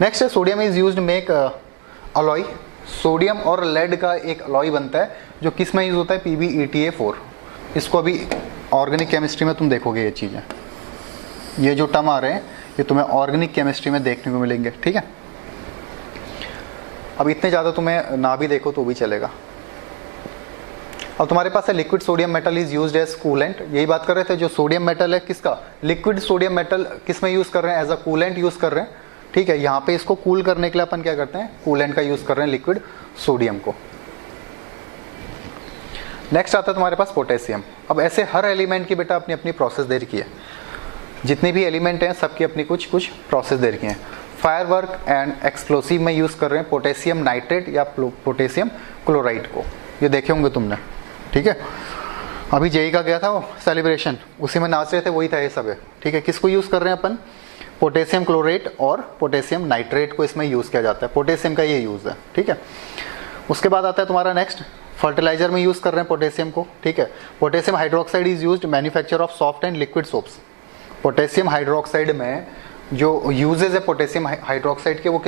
नेक्स्ट है sodium is used make alloy. Sodium और लेड का एक अलॉय बनता है जो किस में यूज होता है, PbETA4। इसको अभी ऑर्गेनिक केमिस्ट्री में तुम देखोगे ये चीजें, ये जो टर्म आ रहे हैं ये तुम्हें ऑर्गेनिक केमिस्ट्री में देखने को मिलेंगे, ठीक है। अब इतने ज्यादा तुम्हें ना भी देखो तो भी चलेगा। अब तुम्हारे पास है liquid sodium metal is used as coolant. यही बात कर रहे थे, जो सोडियम मेटल है किसका, लिक्विड सोडियम मेटल किस में यूज कर रहे हैं, एज अ कूलेंट यूज कर रहे हैं, ठीक है। यहाँ पे इसको कूल करने के लिए अपन क्या करते हैं, कूलेंट का यूज कर रहे हैं लिक्विड सोडियम को। नेक्स्ट आता है तुम्हारे पास पोटेशियम। अब ऐसे हर एलिमेंट की बेटा अपनी अपनी प्रोसेस दे रखी है, जितने भी एलिमेंट हैं सबकी अपनी कुछ कुछ प्रोसेस दे रखी है। फायरवर्क एंड एक्सप्लोसिव में यूज कर रहे हैं पोटेशियम नाइट्रेट या पोटेशियम क्लोराइड को, ये देखे होंगे तुमने, ठीक है। अभी जेई का गया था वो सेलिब्रेशन, उसी में नाच रहे थे, वही था ये सब है, ठीक है। किसको यूज कर रहे हैं अपन, पोटेशियम क्लोरेट और पोटेशियम नाइट्रेट को इसमें यूज किया जाता है, पोटेशियम का ये यूज है, ठीक है। उसके बाद आता है तुम्हारा नेक्स्ट फर्टिलाइजर में यूज कर रहे हैं पोटेशियम को, ठीक है। Potassium hydroxide is used manufacture of soft and liquid soaps. Potassium hydroxide में जो यूजेज है पोटेशियम हाइड्रोक्साइड के, वो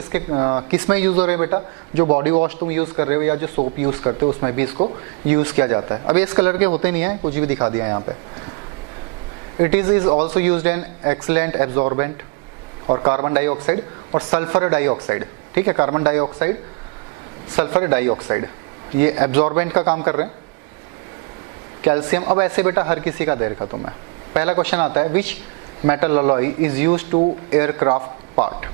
किस में यूज हो रहे हैं बेटा? जो बॉडी वॉश तुम यूज कर रहे हो या जो सोप यूज करते हो उसमें भी इसको यूज किया जाता है। अब इस कलर के होते नहीं है, कुछ भी दिखा दिया यहाँ पे। It is also used an excellent absorbent और कार्बन डाइऑक्साइड और सल्फर डाइऑक्साइड, ठीक है। कार्बन डाइऑक्साइड, सल्फर डाइऑक्साइड, ये एब्जॉर्बेंट का काम कर रहे हैं। कैल्शियम, अब ऐसे बेटा हर किसी का दे रखा तुम्हें। पहला क्वेश्चन आता है which metal alloy is used to aircraft part.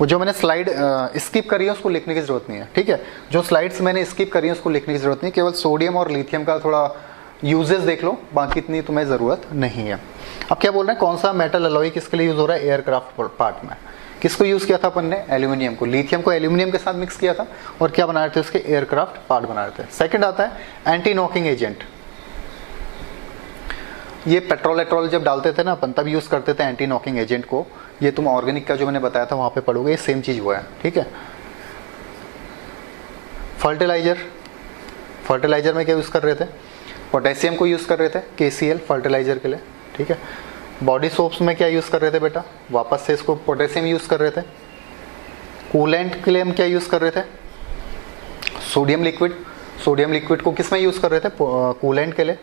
वो जो मैंने स्लाइड स्किप करी है उसको लिखने की जरूरत नहीं है, ठीक है। जो स्लाइड्स मैंने स्किप करी है उसको लिखने की जरूरत नहीं, केवल सोडियम और लिथियम का थोड़ा यूजेस देख लो, बाकी इतनी तुम्हें जरूरत नहीं है। अब क्या बोल रहे हैं, कौन सा मेटल अलॉय किसके लिए यूज हो रहा है? एयरक्राफ्ट पार्ट में। किसको यूज किया था अपन ने? एल्यूमिनियम को। लिथियम को एल्यूमिनियम के साथ मिक्स किया था और क्या बना रहे थे? उसके एयरक्राफ्ट पार्ट बना रहे थे। सेकंड आता है एंटी नॉकिंग एजेंट। ये पेट्रोल जब डालते थे ना अपन, तब यूज करते थे एंटी नॉकिंग एजेंट को। ये तुम ऑर्गेनिक का जो मैंने बताया था वहां पे पढ़ोगे, ये सेम चीज हुआ है, ठीक है। फर्टिलाइजर में क्या यूज कर रहे थे? पोटेशियम को यूज कर रहे थे, KCl फर्टिलाइजर के लिए, ठीक है। बॉडी सोप्स में क्या यूज कर रहे थे बेटा? वापस से इसको पोटेशियम यूज कर रहे थे। कूलेंट के लिए हम क्या यूज कर रहे थे? Sodium liquid. सोडियम लिक्विड को किस में यूज कर रहे थे? कूलेंट के लिए।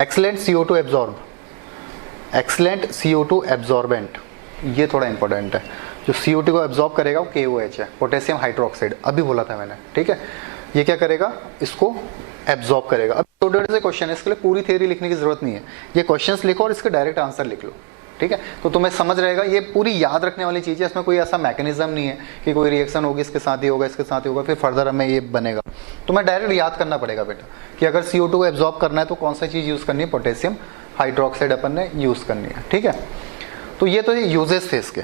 Excellent CO2 absorb, excellent CO2 absorbent, ये थोड़ा इंपॉर्टेंट है। जो CO2 को एब्जॉर्ब करेगा वो KOH है, पोटेशियम हाइड्रोक्साइड, अभी बोला था मैंने, ठीक है। ये क्या करेगा? इसको एब्जॉर्ब करेगा। अब छोटे से क्वेश्चन है, इसके लिए पूरी थ्योरी लिखने की जरूरत नहीं है। ये क्वेश्चंस लिखो और इसके डायरेक्ट आंसर लिख लो, ठीक है। तो तुम्हें समझ रहेगा, ये पूरी याद रखने वाली चीज है। इसमें कोई ऐसा मैकेनिज्म नहीं है कि कोई रिएक्शन होगी इसके साथ ही होगा, इसके साथ ही होगा, फिर फर्दर हमें ये बनेगा। तुम्हें डायरेक्ट याद करना पड़ेगा बेटा कि अगर CO2 को एब्जॉर्ब करना है तो कौन सा चीज यूज करनी है? पोटेशियम हाइड्रोक्साइड अपन ने यूज करनी है, ठीक है। तो ये तो यूजेस थे इसके।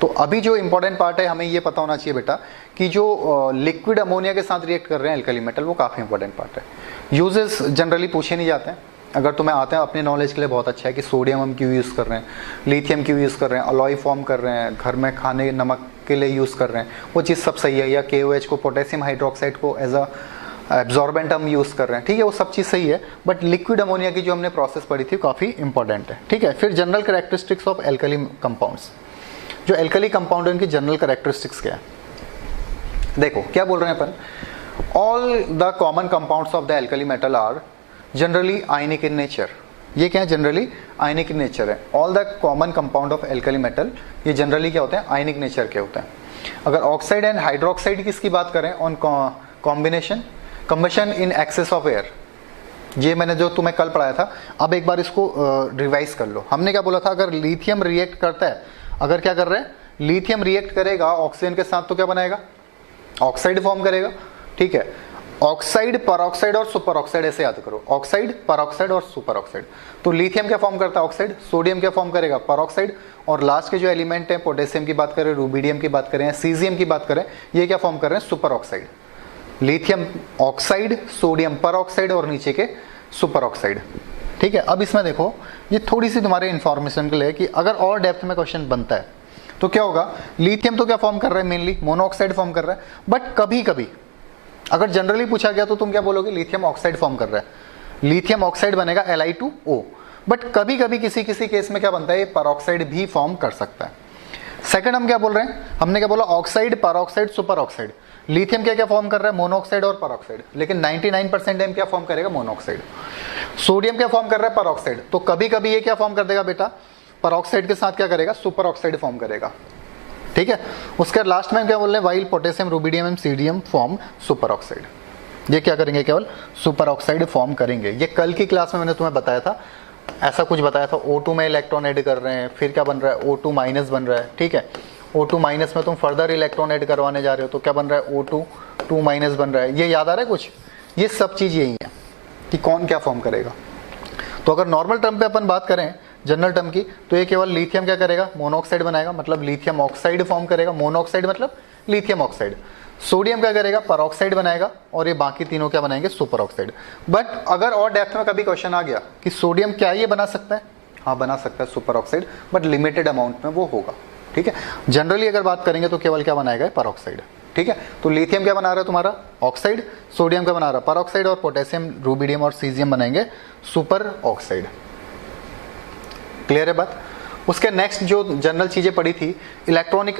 तो अभी जो इंपॉर्टेंट पार्ट है, हमें ये पता होना चाहिए बेटा कि जो लिक्विड अमोनिया के साथ रिएक्ट कर रहे हैं एल्कली मेटल, वो काफी इंपॉर्टेंट पार्ट है। यूजेस जनरली पूछे नहीं जाते हैं, अगर तुम्हें आते हैं अपने नॉलेज के लिए बहुत अच्छा है कि सोडियम हम क्यों यूज़ कर रहे हैं, लिथियम क्यों यूज़ कर रहे हैं, अलॉय फॉर्म कर रहे हैं, घर में खाने नमक के लिए यूज़ कर रहे हैं, वो चीज़ सब सही है। या KOH को, पोटेशियम हाइड्रोक्साइड को एज अ एब्जॉर्बेंट हम यूज़ कर रहे हैं, ठीक है, वो सब चीज़ सही है। बट लिक्विड अमोनिया की जो हमने प्रोसेस पढ़ी थी काफ़ी इंपॉर्टेंट है, ठीक है। फिर general characteristics of alkali compounds. जो एल्कली कंपाउंड है उनकी जनरल कैरेक्टरिस्टिक्स क्या है? देखो क्या बोल रहे हैं अपन, all the common compounds of the alkali metal are generally ionic in nature. ये क्या है? जनरली आयनिक इन नेचर है। All the common compound of alkali metal ये जनरली क्या होते हैं? आयनिक नेचर के होते हैं। अगर ऑक्साइड एंड हाइड्रोक्साइड की इसकी बात करें, on combination, combustion in excess of air, ये मैंने जो तुम्हें कल पढ़ाया था, अब एक बार इसको रिवाइज कर लो। हमने क्या बोला था? अगर लिथियम रिएक्ट करता है, अगर क्या कर रहे हैं, लिथियम रिएक्ट करेगा ऑक्सीजन के साथ तो क्या बनाएगा? ऑक्साइड फॉर्म करेगा, ठीक है। ऑक्साइड, परऑक्साइड और सुपर ऑक्साइड, ऐसे याद करो, ऑक्साइड, परऑक्साइड और सुपर ऑक्साइड। तो लिथियम क्या फॉर्म करता है? ऑक्साइड। सोडियम क्या फॉर्म करेगा? परऑक्साइड। और लास्ट के जो एलिमेंट है, पोटेशियम की बात करें, रूबिडियम की बात करें, सीजियम की बात करें, ये क्या फॉर्म कर रहे हैं? Super oxide. Lithium oxide, sodium peroxide और नीचे के सुपर ऑक्साइड, ठीक है। अब इसमें देखो, ये थोड़ी सी तुम्हारे इंफॉर्मेशन के लिए कि अगर और डेप्थ में क्वेश्चन बनता है तो क्या होगा? लिथियम तो क्या फॉर्म कर रहा है? मेनली मोनोऑक्साइड फॉर्म कर रहा है। बट कभी कभी अगर जनरली पूछा गया तो तुम क्या बोलोगे? लिथियम ऑक्साइड फॉर्म कर रहा है, लिथियम ऑक्साइड बनेगा Li2O। बट कभी कभी किसी किसी केस में क्या बनता है? ये परऑक्साइड भी फॉर्म कर सकता है। सेकंड हम क्या बोल रहे हैं? हमने क्या बोला? Oxide, peroxide, super oxide. Lithium क्या क्या फॉर्म कर रहा है? मोनोऑक्साइड और परऑक्साइड। लेकिन 99% टाइम क्या फॉर्म करेगा? मोनोऑक्साइड। सोडियम क्या फॉर्म कर रहा है? परऑक्साइड। तो कभी कभी ये क्या फॉर्म कर देगा बेटा? परऑक्साइड के साथ क्या करेगा? सुपर ऑक्साइड फॉर्म करेगा, ठीक है। उसके लास्ट में क्या बोल रहे हैं? वाइल पोटेशियम, रूबिडियम एंड सीडियम फॉर्म सुपर ऑक्साइड। ये क्या करेंगे? केवल सुपर ऑक्साइड फॉर्म करेंगे। ये कल की क्लास में मैंने तुम्हें बताया था, ऐसा कुछ बताया था। O2 में इलेक्ट्रॉन ऐड कर रहे हैं, फिर क्या बन रहा है? O2 माइनस बन रहा है, ठीक है। O2 माइनस में तुम फर्दर इलेक्ट्रॉन ऐड करवाने जा रहे हो तो क्या बन रहा है? O2 2 माइनस बन रहा है। ये याद आ रहा है कुछ? ये सब चीज यही है कि कौन क्या फॉर्म करेगा। तो अगर नॉर्मल टर्म पे अपन बात करें, जनरल टर्म की, तो ये केवल लिथियम क्या करेगा? मोनोऑक्साइड बनाएगा, मतलब लिथियम ऑक्साइड फॉर्म करेगा। मोनोऑक्साइड मतलब लिथियम ऑक्साइड। सोडियम क्या करेगा? परऑक्साइड बनाएगा। और ये बाकी तीनों क्या बनाएंगे? Super oxide. बट अगर और डेप्थ में कभी क्वेश्चन आ गया कि सोडियम क्या ये बना सकता है? हाँ बना सकता है super oxide, but limited amount में वो होगा, ठीक है। जनरली अगर बात करेंगे तो केवल क्या बनाएगा? परऑक्साइड, ठीक है। तो लिथियम क्या बना रहा है तुम्हारा ऑक्साइड, सोडियम क्या बना रहा है पर ऑक्साइड, और पोटेशियम, रूबिडियम और सीजियम बनाएंगे सुपर ऑक्साइड। क्लियर है बात। उसके नेक्स्ट जो जनरल चीजें पड़ी थी, इलेक्ट्रॉनिक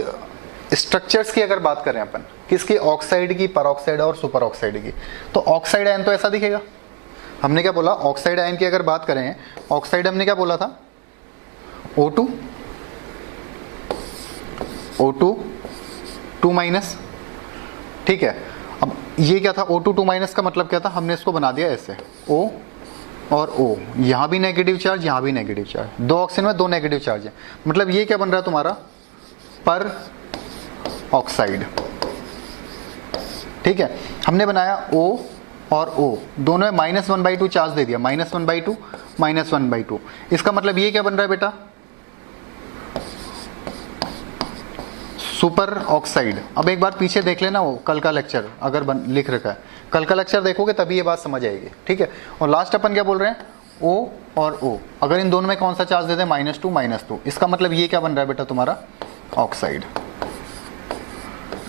स्ट्रक्चर्स की अगर बात करें अपन, किसकी, ऑक्साइड की, परऑक्साइड और सुपर ऑक्साइड की। तो ऑक्साइड आयन तो ऐसा दिखेगा, हमने क्या बोला, ऑक्साइड आयन की अगर बात करें, ऑक्साइड हमने क्या बोला था, O2 2 माइनस, ठीक है। अब ये क्या था, O2 2 माइनस का मतलब क्या था, हमने इसको बना दिया ऐसे O और O, यहां भी नेगेटिव चार्ज, यहां भी नेगेटिव चार्ज, दो ऑक्सीजन में दो नेगेटिव चार्ज है, मतलब ये क्या बन रहा है तुम्हारा पर ऑक्साइड, ठीक है। हमने बनाया O और O, दोनों में -1/2 चार्ज दे दिया, -1/2 -1/2, इसका मतलब ये क्या बन रहा है बेटा, सुपर ऑक्साइड। अब एक बार पीछे देख लेना, वो कल का लेक्चर अगर लिख रखा है, कल का लेक्चर देखोगे तभी ये बात समझ आएगी, ठीक है। और लास्ट अपन क्या बोल रहे हैं, O और O, अगर इन दोनों में कौन सा चार्ज दे दें, -2 -2, इसका मतलब ये क्या बन रहा है बेटा तुम्हारा ऑक्साइड।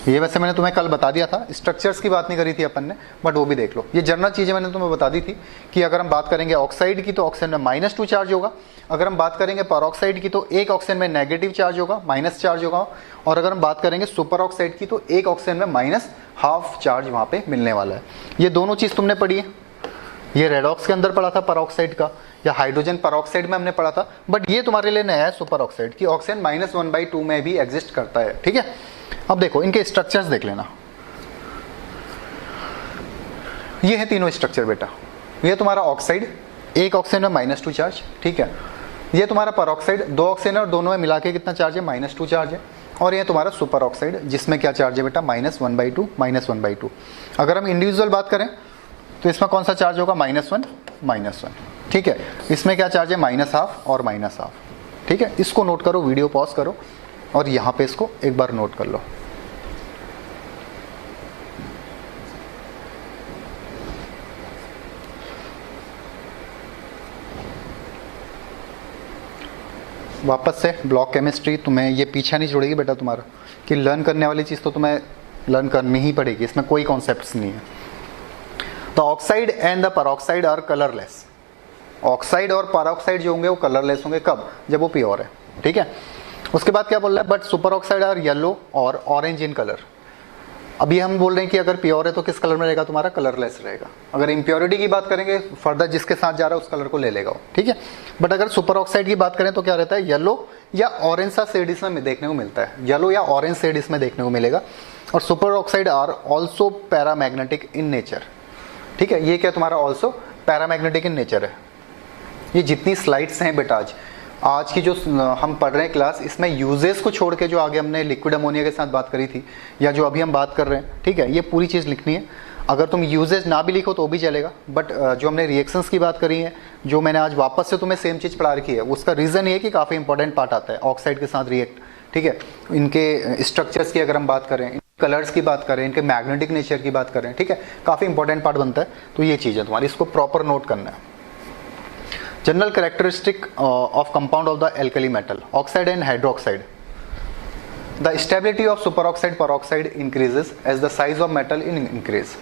ये वैसे मैंने तुम्हें कल बता दिया था, स्ट्रक्चर्स की बात नहीं करी थी अपन ने, बट वो भी देख लो। ये जनरल चीजें मैंने तुम्हें बता दी थी कि अगर हम बात करेंगे ऑक्साइड की तो ऑक्सीजन में -2 चार्ज होगा, अगर हम बात करेंगे परऑक्साइड की तो एक ऑक्सीजन में नेगेटिव चार्ज होगा, माइनस चार्ज होगा, और अगर हम बात करेंगे सुपर ऑक्साइड की तो एक ऑक्सीजन में -12 चार्ज वहां पे मिलने वाला है। ये दोनों चीज तुमने पढ़ी है, ये रेडॉक्स के अंदर पढ़ा था परऑक्साइड का, या हाइड्रोजन परऑक्साइड में हमने पढ़ा था, बट ये तुम्हारे लिए नया है सुपर ऑक्साइड की ऑक्सीजन -1/2 में भी एग्जिस्ट करता है, ठीक है। अब देखो इनके स्ट्रक्चर्स देख लेना, ये है तीनों स्ट्रक्चर बेटा, ये तुम्हारा ऑक्साइड, एक ऑक्सीजन में -2 चार्ज, ठीक है। ये तुम्हारा परऑक्साइड, दो ऑक्सीजन और दोनों में मिला के कितना चार्ज है, -2 चार्ज है। और ये तुम्हारा सुपर ऑक्साइड जिसमें क्या चार्ज है बेटा, -1/2 -1/2। अगर हम इंडिविजुअल बात करें तो इसमें कौन सा चार्ज होगा, -1 -1, ठीक है। इसमें क्या चार्ज है, -12 और -12, ठीक है। इसको नोट करो, वीडियो पॉज करो और यहां पे इसको एक बार नोट कर लो। वापस से ब्लॉक केमिस्ट्री, तुम्हें ये पीछा नहीं छोड़ेगी बेटा तुम्हारा, कि लर्न करने वाली चीज तो तुम्हें लर्न करनी ही पड़ेगी, इसमें कोई कॉन्सेप्ट्स नहीं है। The oxide and the peroxide are colourless, oxide और परऑक्साइड जो होंगे वो कलरलेस होंगे, कब, जब वो प्योर है, ठीक है। उसके बाद क्या बोल रहा है, but superoxide are yellow और ऑरेंज इन कलर। अभी हम बोल रहे हैं कि अगर प्योर है तो किस कलर में रहेगा तुम्हारा, कलरलेस रहेगा। अगर इम्प्योरिटी की बात करेंगे फर्दर जिसके साथ जा रहा है उस कलर को ले लेगा, ठीक है। बट अगर सुपर ऑक्साइड की बात करें तो क्या रहता है, येलो या ऑरेंज सा शेड इसमें देखने को मिलता है, येलो या ऑरेंज शेड इसमें देखने को मिलेगा। और superoxide are also paramagnetic in nature, ठीक है। ये क्या तुम्हारा ऑल्सो पैरामैग्नेटिक इन नेचर है। ये जितनी स्लाइड्स हैं बेटा आज की जो हम पढ़ रहे हैं क्लास, इसमें यूजेस को छोड़ के जो आगे हमने लिक्विड अमोनिया के साथ बात करी थी या जो अभी हम बात कर रहे हैं, ठीक है, ये पूरी चीज़ लिखनी है। अगर तुम यूजेस ना भी लिखो तो भी चलेगा, बट जो हमने रिएक्शंस की बात करी है, जो मैंने आज वापस से तुम्हें सेम चीज़ पढ़ा रखी है, उसका रीज़न ये है कि काफ़ी इंपॉर्टेंट पार्ट आता है ऑक्साइड के साथ रिएक्ट, ठीक है। इनके स्ट्रक्चर्स की अगर हम बात करें, कलर्स की बात करें, इनके मैग्नेटिक नेचर की बात करें, ठीक है, काफ़ी इंपॉर्टेंट पार्ट बनता है। तो ये चीज़ है तुम्हारी, इसको प्रॉपर नोट करना है। General characteristic of compound of the alkali metal, oxide and hydroxide. The stability of superoxide peroxide increases as the size of metal increase.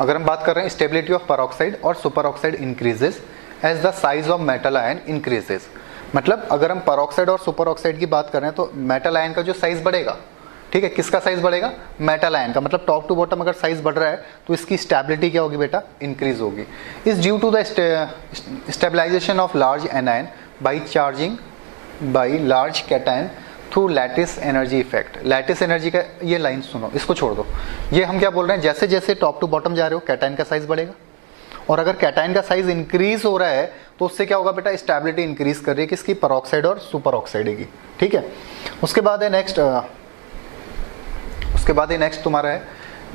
अगर हम बात कर रहे हैं स्टेबिलिटी ऑफ परऑक्साइड और superoxide increases as the size of metal ion increases, मतलब अगर हम परऑक्साइड और सुपरऑक्साइड की बात करें तो मेटल आयन का जो साइज बढ़ेगा, ठीक है, किसका साइज बढ़ेगा, मेटल आयन का, मतलब टॉप टू बॉटम अगर साइज बढ़ रहा है तो इसकी स्टेबिलिटी क्या होगी बेटा, इंक्रीज होगी। Is due to the stabilization of large anion by charging by large cation through lattice energy effect. Lattice energy का ये लाइन सुनो, इसको छोड़ दो। ये हम क्या बोल रहे हैं, जैसे जैसे टॉप टू बॉटम जा रहे हो कैटायन का साइज बढ़ेगा, और अगर कैटायन का साइज इंक्रीज हो रहा है तो उससे क्या होगा बेटा, स्टेबिलिटी इंक्रीज कर रही है किसकी, परऑक्साइड और सुपर ऑक्साइड की, ठीक है। उसके बाद है नेक्स्ट तुम्हारा है,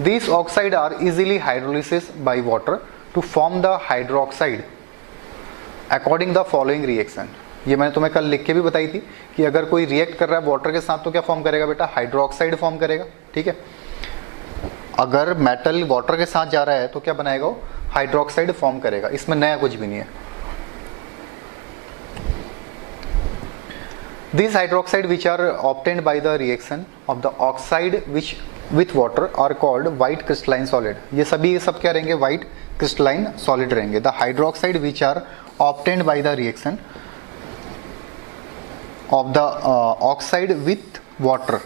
this oxide are easily hydrolysis by water to form the hydroxide according the following reaction. ये मैंने तुम्हें कल लिख के भी बताई थी कि अगर कोई रिएक्ट कर रहा है वाटर के साथ तो क्या फॉर्म करेगा बेटा, हाइड्रोक्साइड फॉर्म करेगा, ठीक है। अगर मेटल वाटर के साथ जा रहा है तो क्या बनाएगा वो, हाइड्रोक्साइड फॉर्म करेगा, इसमें नया कुछ भी नहीं है। These hydroxide which are obtained by the reaction of the oxide which with water are called white crystalline solid. ये सब क्या रहेंगे? white crystalline solid रहेंगे. The hydroxide which are obtained by the reaction of the oxide with water,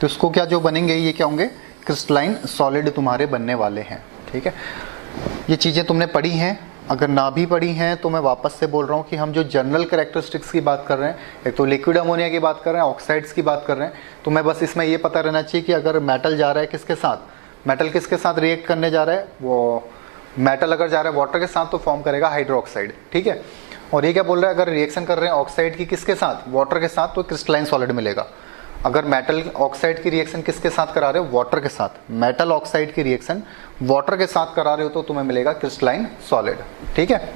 तो इसको क्या जो बनेंगे ये क्या होंगे? क्रिस्टलाइन सॉलिड तुम्हारे बनने वाले हैं. ठीक है, ये चीज़ें तुमने पढ़ी हैं. अगर ना भी पढ़ी हैं तो मैं वापस से बोल रहा हूँ कि हम जो जनरल कैरेक्टरिस्टिक्स की बात कर रहे हैं, एक तो लिक्विड अमोनिया की बात कर रहे हैं, ऑक्साइड्स की बात कर रहे हैं, तो मैं बस इसमें ये पता रहना चाहिए कि अगर मेटल जा रहा है किसके साथ, मेटल किसके साथ रिएक्ट करने जा रहा है, वो मेटल अगर जा रहा है वाटर के साथ तो फॉर्म करेगा हाइड्रोक्साइड. ठीक है, और ये क्या बोल रहा है, अगर रिएक्शन कर रहे हैं ऑक्साइड की किसके साथ, वाटर के साथ, तो क्रिस्टलाइन सॉलिड मिलेगा. अगर मेटल ऑक्साइड की रिएक्शन किसके साथ करा रहे हो, वाटर के साथ, मेटल ऑक्साइड की रिएक्शन वाटर के साथ करा रहे हो तो तुम्हें मिलेगा क्रिस्टलाइन सॉलिड. ठीक है,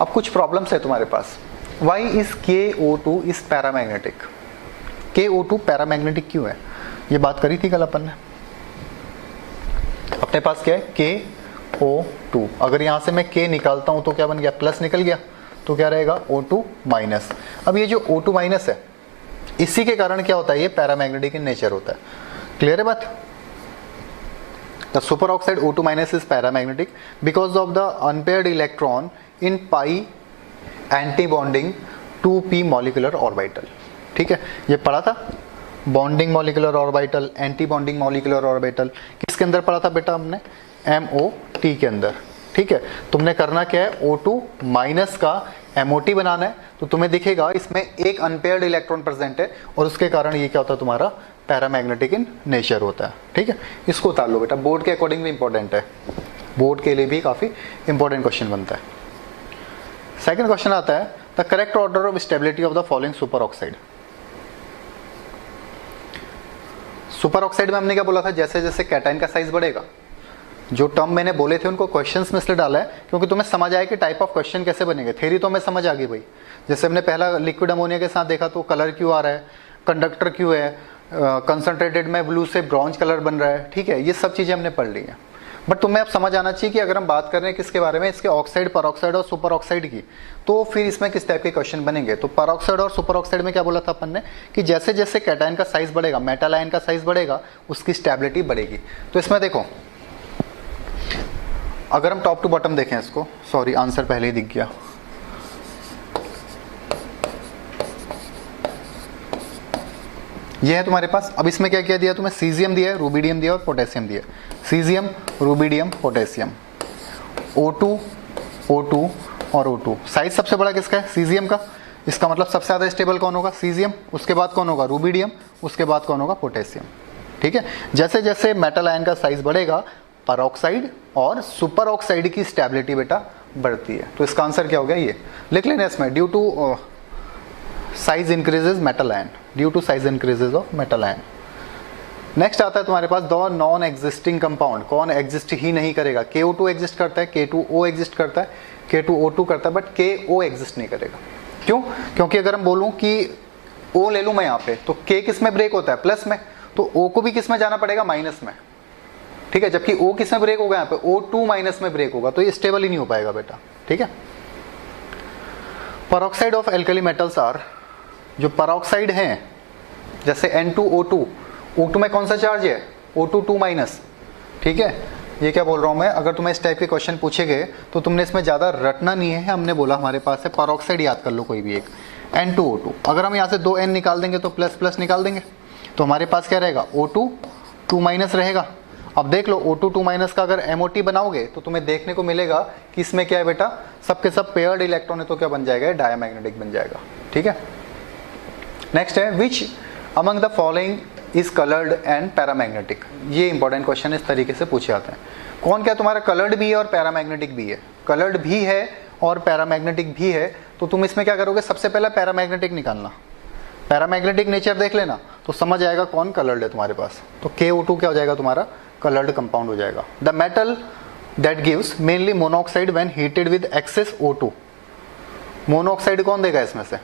अब कुछ प्रॉब्लम्स है तुम्हारे पास. Why is KO2 is paramagnetic? KO2 paramagnetic क्यों है? ये बात करी थी कल अपन ने. अपने पास क्या है? KO2. अगर यहां से मैं K निकालता हूं तो क्या बन गया? प्लस निकल गया, तो क्या रहेगा? O2 minus. अब ये जो O2 माइनस है, इसी के कारण क्या होता है? ये पैरामैग्नेटिक इन नेचर होता है. क्लियर है बात? The super oxide O2 minus is paramagnetic because of the unpaired electron in pi anti bonding 2p molecular orbital. ठीक है, ये पढ़ा था bonding molecular orbital, anti bonding molecular orbital. किसके अंदर पढ़ा था बेटा हमने? MOT के अंदर. ठीक है, तुमने करना क्या है? O2 माइनस का MOT बनाना है, तो तुम्हें दिखेगा इसमें एक अनपेयर्ड इलेक्ट्रॉन प्रेजेंट है और उसके कारण ये क्या होता है? तुम्हारा पैरामैग्नेटिक इन नेचर होता है. ठीक है, इसको उतार लो बेटा, बोर्ड के अकॉर्डिंग भी इंपॉर्टेंट है, बोर्ड के लिए भी काफी इंपॉर्टेंट क्वेश्चन बनता है. सेकंड क्वेश्चन आता है the correct order of stability of the following super oxide. Super oxide में हमने क्या बोला था? जैसे जैसे कैटाइन का साइज बढ़ेगा, जो टर्म मैंने बोले थे उनको क्वेश्चंस में इसलिए डाला है क्योंकि तुम्हें समझ आए कि टाइप ऑफ क्वेश्चन कैसे बनेंगे. थ्योरी तो हमें समझ आ गई भाई. जैसे हमने पहला लिक्विड अमोनिया के साथ देखा तो कलर क्यों आ रहा है, कंडक्टर क्यों है, कंसंट्रेटेड में ब्लू से ब्रॉन्ज कलर बन रहा है. ठीक है, ये सब चीजें हमने पढ़ ली हैं. बट तुम्हें अब समझ आना चाहिए कि अगर हम बात कर रहे हैं किसके बारे में, इसके ऑक्साइड, परऑक्साइड और सुपर ऑक्साइड की, तो फिर इसमें किस टाइप के क्वेश्चन बनेंगे. तो परऑक्साइड और सुपर ऑक्साइड में क्या बोला था अपन ने कि जैसे जैसे कैटायन का साइज बढ़ेगा, मेटल आयन का साइज बढ़ेगा, उसकी स्टेबिलिटी बढ़ेगी. तो इसमें देखो, अगर हम टॉप टू बॉटम देखें इसको, सॉरी आंसर पहले ही दिख गया. ये है तुम्हारे पास. अब इसमें क्या क्या दिया तुम्हें? सीजियम दिया है, रूबिडियम दिया और पोटेशियम दिया. Caesium, rubidium, potassium, O2, O2 और O2. साइज सबसे बड़ा किसका है? सीजियम का. इसका मतलब सबसे ज्यादा स्टेबल कौन होगा? सीजियम. उसके बाद कौन होगा? रूबिडियम. उसके बाद कौन होगा? पोटेशियम. ठीक है, जैसे जैसे मेटल आयन का साइज बढ़ेगा, परऑक्साइड और सुपर ऑक्साइड की स्टेबिलिटी बेटा बढ़ती है. तो इसका आंसर क्या हो गया? ये लिख लेना इसमें, due to size increases metal ion, due to size increases of metal ion. Next आता है तुम्हारे पास द नॉन एग्जिस्टिंग कंपाउंड. कौन एग्जिस्ट ही नहीं करेगा? KO2 एग्जिस्ट करता है, K2O एग्जिस्ट करता है, K2O2 करता है, बट KO एग्जिस्ट नहीं करेगा. क्यों? क्योंकि अगर हम बोलूं कि O ले लूं मैं यहाँ पे, तो K किस में ब्रेक होता है? प्लस में. तो O को भी किस में जाना पड़ेगा? माइनस में. ठीक है, जबकि O किस में ब्रेक होगा? यहाँ पे O2 माइनस में ब्रेक होगा, तो ये स्टेबल ही नहीं हो पाएगा बेटा. ठीक है, peroxide of alkali metals are, जो परऑक्साइड हैं जैसे N2O2, O2 में कौन सा चार्ज है? O2 2 minus. ठीक है, ये क्या बोल रहा हूं मैं, अगर तुम्हें इस टाइप के क्वेश्चन पूछे गए तो तुमने इसमें ज्यादा रटना नहीं है. हमने बोला हमारे पास है परऑक्साइड, याद कर लो कोई भी एक, N2O2. अगर हम यहाँ से 2 N निकाल देंगे तो प्लस प्लस निकाल देंगे, तो हमारे पास क्या रहेगा? O2 2 माइनस रहेगा. अब देख लो, O2 2 माइनस का अगर MOT बनाओगे तो तुम्हें देखने को मिलेगा कि इसमें क्या है बेटा? सबके सब पेयर्ड इलेक्ट्रॉन है, तो क्या बन जाएगा? डायमैग्नेटिक बन जाएगा. ठीक है, नेक्स्ट है which among the following is coloured and paramagnetic. ये इंपॉर्टेंट क्वेश्चन इस तरीके से पूछे जाते हैं. कौन क्या तुम्हारा कलर्ड भी है और पैरामैग्नेटिक भी है? कलर्ड भी है और पैरामैग्नेटिक भी है. तो तुम इसमें क्या करोगे? सबसे पहला पैरामैग्नेटिक निकालना, पैरामैग्नेटिक नेचर देख लेना, तो समझ आएगा कौन कलर्ड है तुम्हारे पास. तो KO2 क्या हो जाएगा? तुम्हारा कलर्ड कंपाउंड हो जाएगा. The metal that gives mainly monoxide when heated with excess O2. Monoxide कौन देगा इसमें से?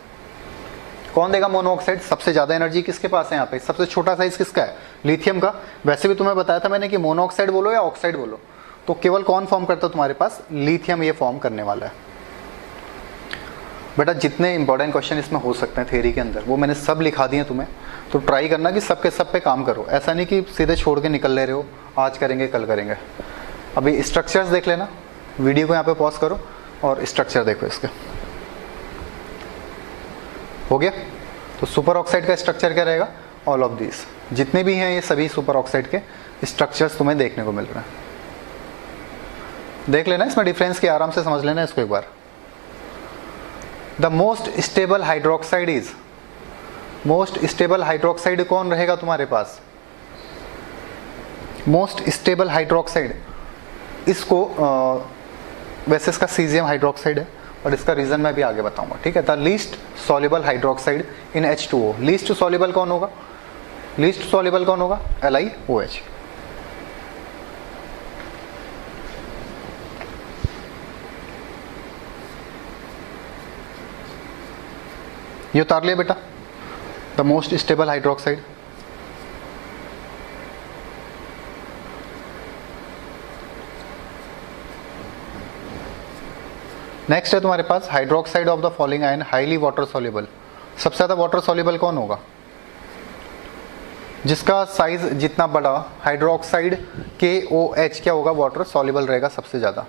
कौन देगा मोनोऑक्साइड? सबसे ज्यादा एनर्जी किसके पास है यहाँ पे? सबसे छोटा साइज किसका है? लिथियम का. वैसे भी तुम्हें बताया था मैंने कि मोनोऑक्साइड बोलो या ऑक्साइड बोलो, तो केवल कौन फॉर्म करता है तुम्हारे पास? लिथियम ये फॉर्म करने वाला है. बेटा जितने इंपॉर्टेंट क्वेश्चन इसमें हो सकते हैं थ्योरी के अंदर वो मैंने सब लिखा दिए तुम्हें, तो ट्राई करना कि सब के सब पे काम करो, ऐसा नहीं कि सीधे छोड़ के निकल ले रहे हो आज करेंगे कल करेंगे। अभी स्ट्रक्चर्स देख लेना, वीडियो को यहाँ पे पॉज करो और स्ट्रक्चर देखो इसके। हो गया? तो सुपर ऑक्साइड का स्ट्रक्चर क्या रहेगा? ऑल ऑफ दिस, जितने भी हैं ये सभी सुपर ऑक्साइड के स्ट्रक्चर्स तुम्हें देखने को मिल रहे हैं। देख लेना इसमें डिफरेंस के, आराम से समझ लेना इसको एक बार। The most stable hydroxide is, most stable hydroxide कौन रहेगा तुम्हारे पास? मोस्ट स्टेबल हाइड्रोक्साइड, इसको वैसे इसका सीजियम हाइड्रोक्साइड है और इसका रीजन मैं भी आगे बताऊंगा, ठीक है। The least soluble hydroxide in H2O, least soluble कौन होगा? लीस्ट सॉल्युबल कौन होगा? LiOH। ये उतार लिया बेटा, the most stable hydroxide. Next है तुम्हारे पास hydroxide of the following ion highly water soluble. सबसे ज्यादा वाटर सॉल्युबल कौन होगा? जिसका साइज जितना बड़ा हाइड्रोक्साइड KOH क्या होगा? वाटर सॉल्युबल रहेगा सबसे ज्यादा।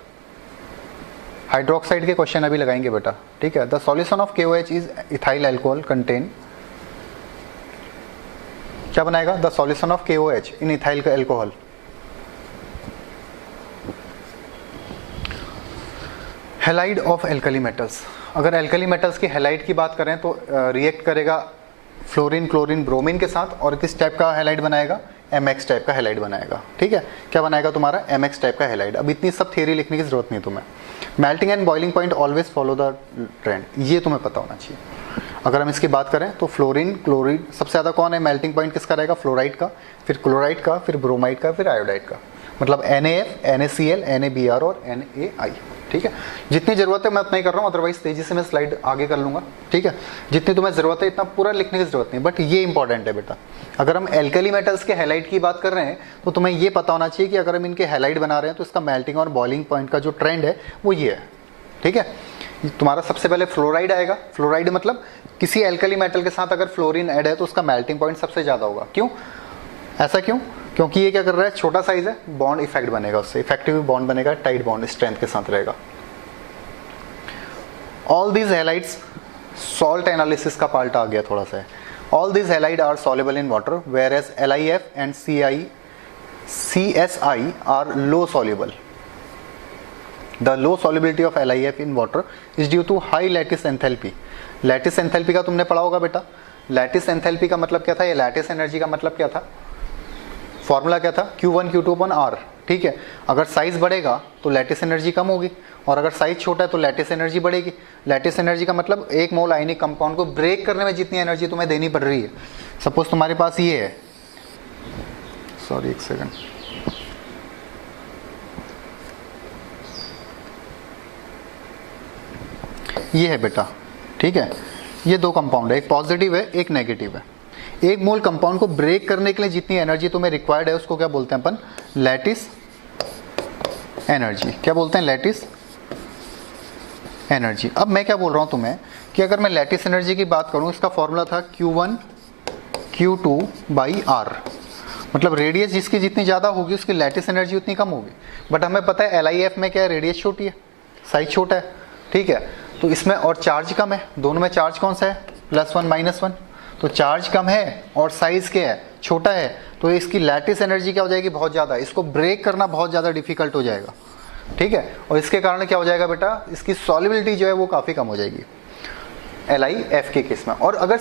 हाइड्रोक्साइड के क्वेश्चन अभी लगाएंगे बेटा, ठीक है। The solution of KOH is ethyl alcohol contain, क्या बनाएगा? The solution of KOH in ethyl alcohol. Halide of alkali metals, अगर एल्कली मेटल्स की हैलाइड की बात करें तो रिएक्ट करेगा फ्लोरीन क्लोरीन ब्रोमीन के साथ, और किस टाइप का हैलाइड बनाएगा? MX टाइप का हैलाइड बनाएगा, ठीक है। क्या बनाएगा तुम्हारा? MX टाइप का हैलाइड। अब इतनी सब थियरी लिखने की जरूरत नहीं तुम्हें। Melting and boiling point always follow the trend, ये तुम्हें पता होना चाहिए। अगर हम इसकी बात करें तो फ्लोरीन क्लोरीन सबसे ज्यादा कौन है? मेल्टिंग पॉइंट किसका रहेगा? फ्लोराइड का, फिर क्लोराइड का, फिर ब्रोमाइड का, फिर आयोडाइड का। मतलब NaF, NaCl, NaBr और NaI, ठीक है। जितनी जरूरत है मैं उतना ही कर रहा हूँ, अदरवाइज तेजी से मैं स्लाइड आगे कर लूंगा, ठीक है। जितनी तुम्हें जरूरत है इतना पूरा लिखने की जरूरत नहीं, बट ये इंपॉर्टेंट है बेटा। अगर हम एल्कली मेटल्स के हैलाइड की बात कर रहे हैं तो तुम्हें ये पता होना चाहिए कि अगर हम इनके हैलाइड बना रहे हैं तो इसका मेल्टिंग और बॉइलिंग पॉइंट का जो ट्रेंड है वो ये है, ठीक है। तुम्हारा सबसे पहले फ्लोराइड आएगा। फ्लोराइड मतलब किसी एल्कली मेटल के साथ अगर फ्लोरीन ऐड है तो उसका मेल्टिंग पॉइंट सबसे ज्यादा होगा। क्यों? ऐसा क्यों? क्योंकि ये क्या कर रहा है? छोटा साइज है, बॉन्ड इफेक्ट बनेगा उससे, इफेक्टिव बॉन्ड बनेगा, टाइट बॉन्ड स्ट्रेंथ के साथ रहेगा। All these halides, salt analysis का पार्ट आ गया थोड़ा सा। All these halide are soluble in water where as LiF and CSI are low soluble. The low solubility of LiF in water is due to high lattice enthalpy. Lattice enthalpy का तुमने पढ़ा होगा बेटा। Lattice enthalpy का मतलब क्या था? ये लैटिस एनर्जी का मतलब क्या था? फॉर्मूला क्या था? Q1 Q2/R, ठीक है। अगर साइज बढ़ेगा तो लैटिस एनर्जी कम होगी, और अगर साइज छोटा है तो लैटिस एनर्जी बढ़ेगी। लैटिस एनर्जी का मतलब एक मोल आयनिक कंपाउंड को ब्रेक करने में जितनी एनर्जी तुम्हें देनी पड़ रही है। सपोज तुम्हारे पास ये है, सॉरी एक सेकंड, ये है बेटा, ठीक है। ये दो कंपाउंड है, एक पॉजिटिव है एक नेगेटिव है। एक मोल कंपाउंड को ब्रेक करने के लिए जितनी एनर्जी तुम्हें रिक्वायर्ड है उसको क्या बोलते हैं अपन? Lattice energy. क्या बोलते हैं? Lattice energy. अब मैं क्या बोल रहा हूं तुम्हें कि अगर मैं लैटिस एनर्जी की बात करूं, इसका फॉर्मूला था Q1 Q2/R। मतलब रेडियस जिसकी जितनी ज्यादा होगी उसकी लैटिस एनर्जी उतनी कम होगी। बट हमें पता है LiF में क्या है? रेडियस छोटी है, साइज छोटा है, ठीक है। तो इसमें और चार्ज कम है, दोनों में चार्ज कौन सा है? +1 -1। तो चार्ज कम है और साइज क्या है? छोटा है, तो इसकी लैटिस एनर्जी क्या हो जाएगी? बहुत ज्यादा। इसको ब्रेक करना बहुत ज्यादा डिफिकल्ट हो जाएगा, ठीक है। और इसके कारण क्या हो जाएगा बेटा? इसकी सॉल्युबिलिटी जो है वो काफी कम हो जाएगी LiF के केस में। और अगर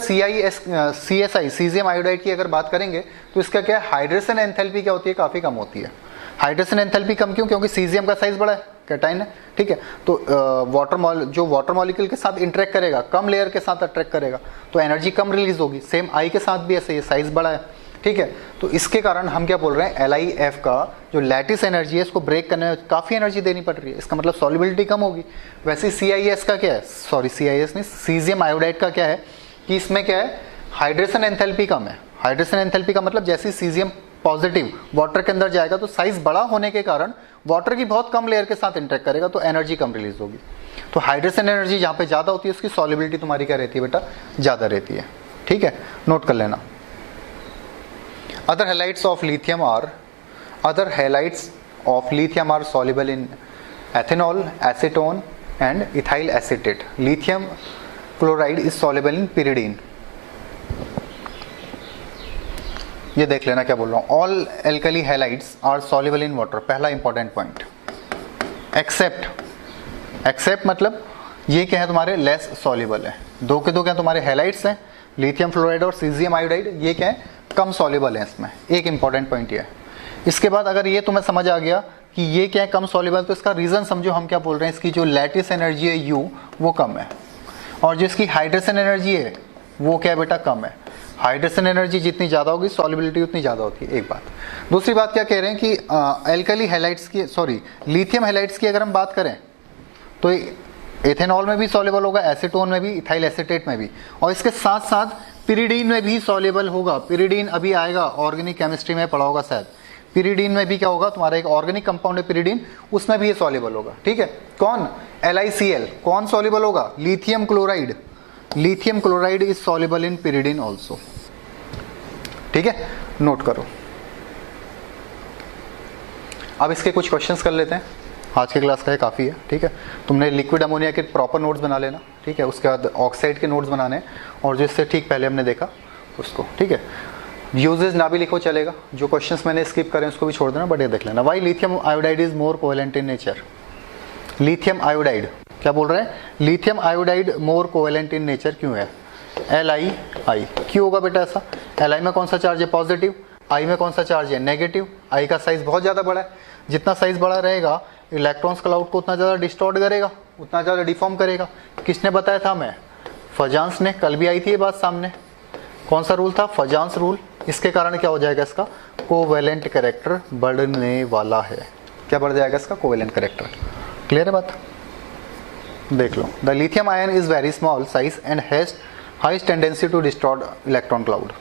CSI सीजियम आयोडाइड की अगर बात करेंगे तो इसका क्या है? हाइड्रेशन एंथैल्पी क्या होती है? काफी कम होती है। हाइड्रेशन एंथैल्पी कम क्यों? क्योंकि सीजियम का साइज बड़ा है, कैटाइन है, ठीक है। तो जो वाटर मॉलिक्यूल के साथ इंटरेक्ट करेगा, कम लेयर के साथ अट्रैक्ट करेगा, तो एनर्जी कम रिलीज होगी। सेम आई के साथ भी ऐसे, ये साइज बड़ा है, ठीक है। तो इसके कारण हम क्या बोल रहे हैं? LiF का जो लैटिस एनर्जी है इसको ब्रेक करने में काफी एनर्जी देनी पड़ रही है, इसका मतलब सॉल्युबिलिटी कम होगी। वैसे CIS का क्या है? सॉरी CIS नहीं, सीजियम आयोडाइड का क्या है कि इसमें क्या है? हाइड्रेशन एंथैल्पी कम है। हाइड्रेशन एंथैल्पी का मतलब जैसे सीजियम पॉजिटिव वाटर के अंदर जाएगा तो साइज बड़ा होने के कारण वाटर की बहुत कम लेयर के साथ इंटरेक्ट करेगा तो एनर्जी कम रिलीज होगी। तो हाइड्रोजन एनर्जी जहाँ पे ज़्यादा होती है उसकी सॉल्युबिलिटी तुम्हारी क्या रहती है बेटा, ज़्यादा रहती है। ठीक है, नोट कर लेना। Other halides of lithium are soluble in ethanol, acetone and ethyl acetate. Lithium chloride is soluble in pyridine। ये देख लेना क्या बोल रहा हूँ। All alkali halides are soluble in water, पहला इंपॉर्टेंट पॉइंट। एक्सेप्ट मतलब ये क्या है तुम्हारे, लेस सॉल्युबल है। दो के दो क्या तुम्हारे हैलाइड्स हैं, लिथियम फ्लोराइड और सीजियम आयोडाइड, ये क्या है, कम सॉल्युबल है इसमें। एक इंपॉर्टेंट पॉइंट ये है। इसके बाद अगर ये तुम्हें समझ आ गया कि ये क्या है, कम सॉल्युबल, तो इसका रीजन समझो हम क्या बोल रहे हैं, इसकी जो लैटिस एनर्जी है U वो कम है, और जो इसकी हाइड्रोजन एनर्जी है वो क्या है बेटा, कम है। हाइड्रोजन एनर्जी जितनी ज़्यादा होगी सॉल्युबिलिटी उतनी ज़्यादा होती है, एक बात। दूसरी बात क्या कह रहे हैं कि एल्कली हैलाइड्स की, लिथियम हैलाइड्स की अगर हम बात करें तो एथेनॉल में भी सॉल्युबल होगा, एसीटोन में भी, इथाइल एसीटेट में भी, और इसके साथ साथ pyridine में भी सॉल्युबल होगा। pyridine अभी आएगा, ऑर्गेनिक केमिस्ट्री में पढ़ा होगा शायद। pyridine में भी क्या होगा, तुम्हारा एक ऑर्गेनिक कंपाउंड है pyridine, उसमें भी ये सॉल्युबल होगा। ठीक है, कौन, LiCl, कौन सॉल्युबल होगा, lithium chloride. Lithium chloride is soluble in pyridine also. ठीक है, नोट करो। अब इसके कुछ क्वेश्चंस कर लेते हैं, आज के क्लास का है काफ़ी है। ठीक है, तुमने लिक्विड अमोनिया के प्रॉपर नोट्स बना लेना। ठीक है, उसके बाद ऑक्साइड के नोट्स बनाने हैं, और जो इससे ठीक पहले हमने देखा उसको। ठीक है, यूजेज ना भी लिखो चलेगा, जो क्वेश्चंस मैंने स्किप करें उसको भी छोड़ देना, बट ये देख लेना। Why lithium iodide is more covalent in nature. Lithium iodide क्या बोल रहे हैं, lithium iodide more covalent in nature क्यों है, Li। क्यों होगा बेटा ऐसा, Li में कौन सा चार्ज है, पॉजिटिव, I में कौन सा चार्ज है, नेगेटिव। I का साइज बहुत ज़्यादा बड़ा है, जितना साइज बड़ा रहेगा इलेक्ट्रॉन्स क्लाउड को उतना ज़्यादा डिस्टॉर्ट करेगा, उतना ज़्यादा डिफॉर्म करेगा। किसने बताया था हमें, फजांस ने, कल भी आई थी ये बात सामने। कौन सा रूल था, फजांस रूल। इसके कारण क्या हो जाएगा, इसका कोवेलेंट कैरेक्टर बढ़ने वाला है। क्या बढ़ जाएगा इसका, कोवेलेंट कैरेक्टर। क्लियर है बात, देख लो। The lithium ion is very small size and has highest tendency to distort electron cloud.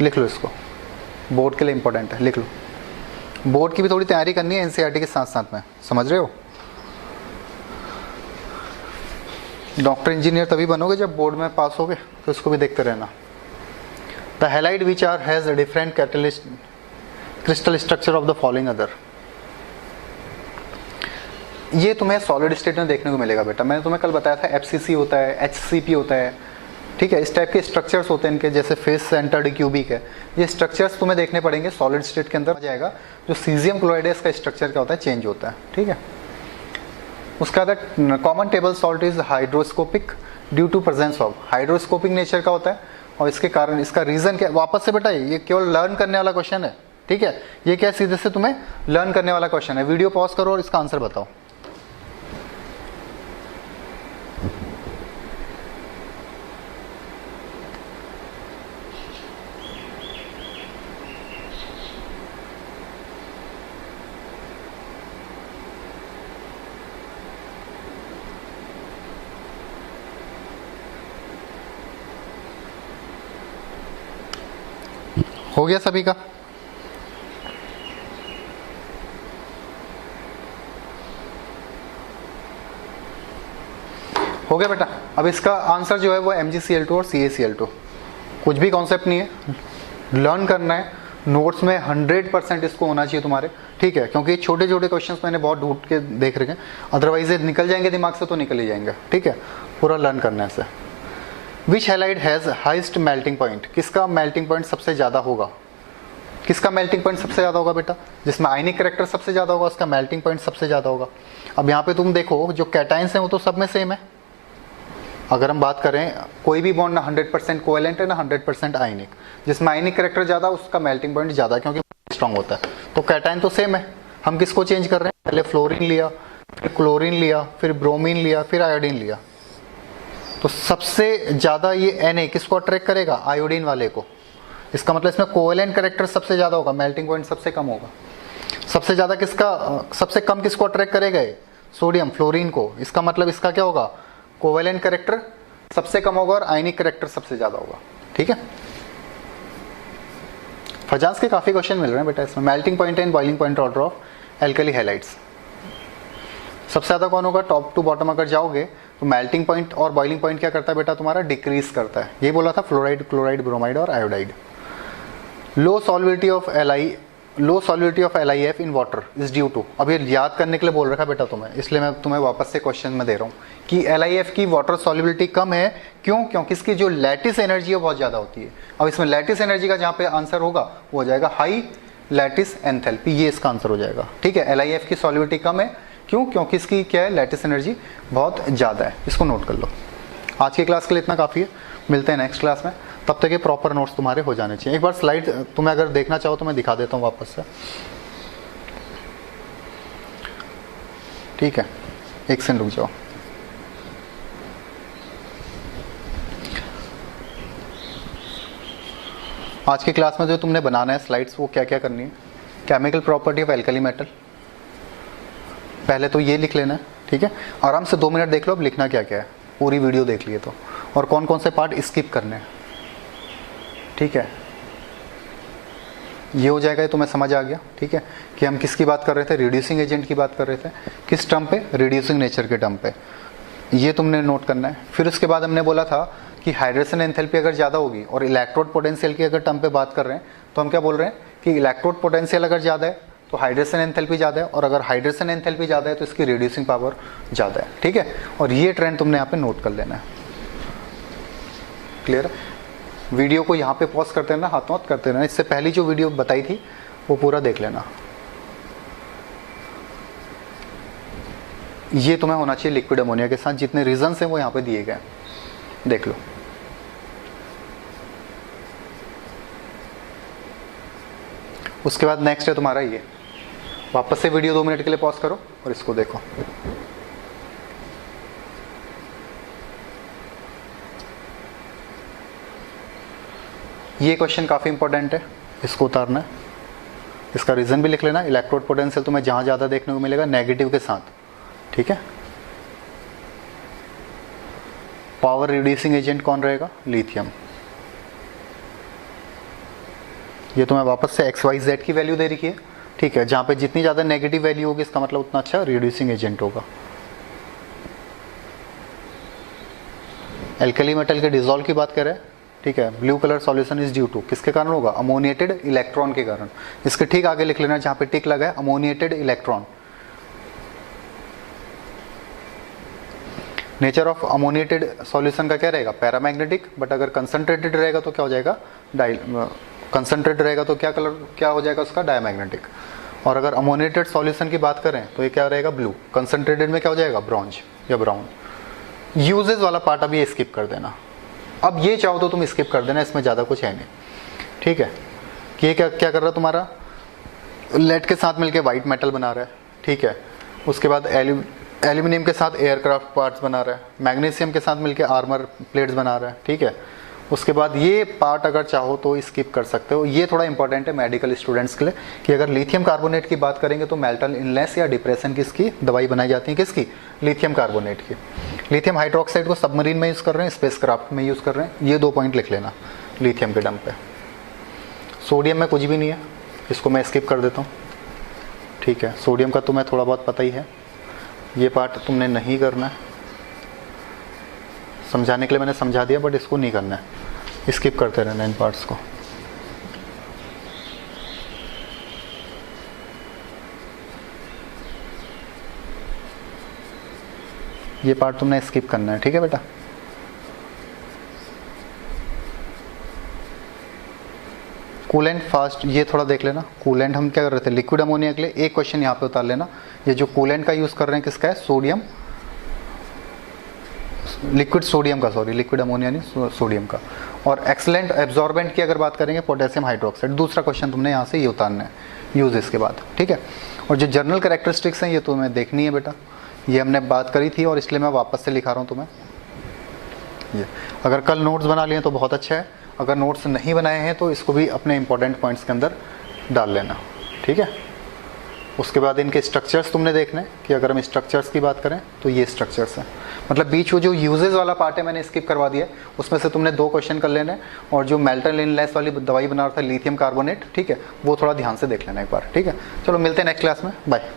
लिख लो इसको, बोर्ड के लिए इंपॉर्टेंट है, लिख लो। बोर्ड की भी थोड़ी तैयारी करनी है एनसीईआरटी के साथ साथ में, समझ रहे हो। डॉक्टर इंजीनियर तभी बनोगे जब बोर्ड में पास होगे, तो इसको भी देखते रहना। The halide which are has different catalyst crystal structure of the following other. ये तुम्हें सॉलिड स्टेट में देखने को मिलेगा बेटा। मैंने तुम्हें कल बताया था FCC होता है, HCP होता है। ठीक है, इस टाइप के स्ट्रक्चर्स होते हैं इनके, जैसे फेस सेंटर्ड क्यूबिक है। ये स्ट्रक्चर्स तुम्हें देखने पड़ेंगे सॉलिड स्टेट के अंदर। आ जाएगा जो सीजियम क्लोराइड है, इसका स्ट्रक्चर क्या होता है, चेंज होता है। ठीक है, उसका common table salt is hydroscopic due to presence of, hydroscopic nature का होता है, और इसके कारण, इसका रीजन क्या, वापस से बेटा ये केवल लर्न करने वाला क्वेश्चन है। ठीक है, ये क्या सीधे से तुम्हें लर्न करने वाला क्वेश्चन है। वीडियो पॉज करो और इसका आंसर बताओ। हो गया सभी का, हो गया बेटा। अब इसका आंसर जो है वो MgCl2 और CaCl2। कुछ भी कॉन्सेप्ट नहीं है, लर्न करना है। नोट्स में 100% इसको होना चाहिए तुम्हारे। ठीक है, क्योंकि छोटे छोटे क्वेश्चंस मैंने बहुत ढूंढ के देख रखे हैं, अदरवाइज ये निकल जाएंगे दिमाग से, तो निकल ही जाएंगे। ठीक है, पूरा लर्न करने से। Which halide has highest melting point, किसका मेल्टिंग पॉइंट सबसे ज़्यादा होगा, किसका मेल्टिंग पॉइंट सबसे ज़्यादा होगा बेटा, जिसमें आयनिक कैरेक्टर सबसे ज़्यादा होगा उसका मेल्टिंग पॉइंट सबसे ज़्यादा होगा। अब यहाँ पे तुम देखो जो कैटाइंस हैं वो तो सब में सेम है। अगर हम बात करें, कोई भी बॉन्ड ना 100% कोवेलेंट है ना 100% आयनिक। जिसमें आयनिक कैरेक्टर ज़्यादा उसका मेल्टिंग पॉइंट ज़्यादा, क्योंकि स्ट्रॉन्ग होता है। तो कैटाइन तो सेम है, हम किसको चेंज कर रहे हैं, पहले फ्लोरीन लिया, फिर क्लोरीन लिया, फिर ब्रोमीन लिया, फिर आयोडीन लिया। तो सबसे ज़्यादा ये Na किसको अट्रैक्ट करेगा, आयोडीन वाले को। इसका मतलब इसमें कोवेलेंट कैरेक्टर सबसे ज़्यादा होगा, मेल्टिंग पॉइंट सबसे कम होगा। सबसे ज़्यादा किसका, सबसे कम किसको अट्रैक्ट करेगा, सोडियम, फ्लोरीन को। इसका मतलब इसका क्या होगा, कोवेलेंट कैरेक्टर सबसे कम होगा और आयनिक कैरेक्टर सबसे ज़्यादा होगा। ठीक है, फजांस के काफ़ी क्वेश्चन मिल रहे हैं बेटा इसमें। Melting point and boiling point order of alkali halides. सबसे ज़्यादा कौन होगा, टॉप टू बॉटम अगर जाओगे तो मेल्टिंग पॉइंट और बॉइलिंग पॉइंट क्या करता है बेटा तुम्हारा, डिक्रीज करता है। ये बोला था फ्लोराइड, क्लोराइड, ब्रोमाइड और iodide. Low solubility of LiF in water is due to, अब ये याद करने के लिए बोल रखा बेटा तुम्हें, इसलिए मैं तुम्हें वापस से क्वेश्चन में दे रहा हूँ कि LiF की वाटर सॉल्युबिलिटी कम है। क्यों? क्योंकि इसकी जो लैटिस एनर्जी है बहुत ज़्यादा होती है। अब इसमें लैटिस एनर्जी का जहाँ पे आंसर होगा वो हो जाएगा हाई लैटिस एंथैल्पी, ये इसका आंसर हो जाएगा। ठीक है, LiF की सॉल्युबिलिटी कम है, क्यों? क्योंकि इसकी क्या है, लैटिस एनर्जी बहुत ज़्यादा है। इसको नोट कर लो। आज की क्लास के लिए इतना काफ़ी है, मिलते हैं नेक्स्ट क्लास में। तब तक ये प्रॉपर नोट्स तुम्हारे हो जाने चाहिए। एक बार स्लाइड तुम्हें अगर देखना चाहो तो मैं दिखा देता हूँ वापस से। ठीक है, एक सेकंड रुक जाओ। आज की क्लास में जो तुमने बनाना है स्लाइड्स, वो क्या क्या करनी है, chemical property of alkali metal, पहले तो ये लिख लेना है। ठीक है, आराम से 2 मिनट देख लो अब लिखना क्या क्या है, पूरी वीडियो देख लिए तो, और कौन कौन से पार्ट स्किप करने हैं। ठीक है, ये हो जाएगा, ये तुम्हें समझ आ गया। ठीक है, कि हम किसकी बात कर रहे थे, रिड्यूसिंग एजेंट की बात कर रहे थे, किस टर्म पे, रिड्यूसिंग नेचर के टर्म पे, ये तुमने नोट करना है। फिर उसके बाद हमने बोला था कि हाइड्रेशन एंथैल्पी अगर ज़्यादा होगी और इलेक्ट्रोड पोटेंशियल की अगर टर्म पे बात कर रहे हैं तो हम क्या बोल रहे हैं कि इलेक्ट्रोड पोटेंशियल अगर ज़्यादा है तो हाइड्रेशन एंथैल्पी ज़्यादा है, और अगर हाइड्रेशन एंथैल्पी ज़्यादा है तो इसकी रिड्यूसिंग पावर ज़्यादा है। ठीक है, और ये ट्रेंड तुमने यहाँ पे नोट कर लेना है। क्लियर है? वीडियो को यहाँ पे पॉज करते रहना, हाथ मत करते रहना। इससे पहली जो वीडियो बताई थी वो पूरा देख लेना। ये तुम्हें होना चाहिए लिक्विड अमोनिया के साथ, जितने रीजंस हैं वो यहाँ पे दिए गए, देख लो। उसके बाद नेक्स्ट है तुम्हारा ये, वापस से वीडियो 2 मिनट के लिए पॉज करो और इसको देखो। ये क्वेश्चन काफ़ी इंपॉर्टेंट है, इसको उतारना है। इसका रीज़न भी लिख लेना। इलेक्ट्रोड पोटेंशियल तुम्हें जहाँ ज़्यादा देखने को मिलेगा नेगेटिव के साथ। ठीक है, पावर रिड्यूसिंग एजेंट कौन रहेगा, लिथियम। ये तुम्हें वापस से XYZ की वैल्यू दे रखी है। ठीक है, जहाँ पे जितनी ज़्यादा नेगेटिव वैल्यू होगी इसका मतलब उतना अच्छा रिड्यूसिंग एजेंट होगा। एल्कली मेटल के डिजोल्व की बात करें, ठीक है, blue colour solution is due to, किसके कारण होगा, अमोनिएटेड इलेक्ट्रॉन के कारण। इसके ठीक आगे लिख लेना जहाँ पे टिक लगा है, ammoniated electron. Nature of ammoniated solution का क्या रहेगा, पैरामैग्नेटिक, बट अगर कंसंट्रेटेड रहेगा तो क्या हो जाएगा, कंसंट्रेटेड रहेगा तो क्या हो जाएगा उसका, डायमैग्नेटिक। और अगर अमोनिएटेड सॉल्यूशन की बात करें तो ये क्या रहेगा, ब्लू। कंसंट्रेटेड में क्या हो जाएगा, ब्रॉन्ज या ब्राउन। यूजेस वाला पार्ट अभी स्किप कर देना। अब ये चाहो तो तुम स्किप कर देना, इसमें ज़्यादा कुछ है नहीं। ठीक है, कि ये क्या क्या कर रहा है तुम्हारा, लेड के साथ मिलके वाइट मेटल बना रहा है। ठीक है, उसके बाद एल्यूमिनियम के साथ एयरक्राफ्ट पार्ट्स बना रहा है, मैग्नीशियम के साथ मिलके आर्मर प्लेट्स बना रहा है। ठीक है, उसके बाद ये पार्ट अगर चाहो तो स्किप कर सकते हो। ये थोड़ा इंपॉर्टेंट है मेडिकल स्टूडेंट्स के लिए कि अगर लिथियम कार्बोनेट की बात करेंगे तो मेंटल इलनेस या डिप्रेशन किसकी दवाई बनाई जाती है, किसकी, लिथियम कार्बोनेट की। लिथियम हाइड्रोक्साइड को सबमरीन में यूज़ कर रहे हैं, स्पेस क्राफ्ट में यूज़ कर रहे हैं। ये 2 पॉइंट लिख लेना लिथियम के डम पे। सोडियम में कुछ भी नहीं है, इसको मैं स्किप कर देता हूँ। ठीक है, सोडियम का तुम्हें थोड़ा बहुत पता ही है, ये पार्ट तुमने नहीं करना है। समझाने के लिए मैंने समझा दिया, बट इसको नहीं करना है, स्किप करते रहना इन पार्ट्स को। ये पार्ट तुमने स्किप करना है। ठीक है बेटा, कूलेंट फास्ट, ये थोड़ा देख लेना। कूलेंट हम क्या कर रहे थे, लिक्विड अमोनिया के लिए। एक क्वेश्चन यहाँ पे उतार लेना, ये जो कूलेंट का यूज़ कर रहे हैं किसका है, सोडियम, लिक्विड सोडियम का, सॉरी लिक्विड अमोनिया नहीं, सोडियम का। और एक्सलेंट एब्जॉर्बेंट की अगर बात करेंगे पोटेशियम हाइड्रोक्साइड। दूसरा क्वेश्चन तुमने यहाँ से ये उतारना है, यूज इसके बाद। ठीक है, और जो जनरल कैरेक्टरिस्टिक्स हैं ये तुम्हें देखनी है बेटा, ये हमने बात करी थी और इसलिए मैं वापस से लिखा रहा हूँ तुम्हें। ये अगर कल नोट्स बना लिए तो बहुत अच्छा है, अगर नोट्स नहीं बनाए हैं तो इसको भी अपने इंपॉर्टेंट पॉइंट्स के अंदर डाल लेना। ठीक है, उसके बाद इनके स्ट्रक्चर्स तुमने देखने कि अगर हम स्ट्रक्चर्स की बात करें तो ये स्ट्रक्चर्स हैं, मतलब बीच वो जो यूजेस वाला पार्ट है मैंने स्किप करवा दिया, उसमें से तुमने 2 क्वेश्चन कर लेने। और जो मेल्टन इनलेस वाली दवाई बना रहा था लिथियम कार्बोनेट, ठीक है, वो थोड़ा ध्यान से देख लेना एक बार। ठीक है, चलो मिलते हैं नेक्स्ट क्लास में, बाय।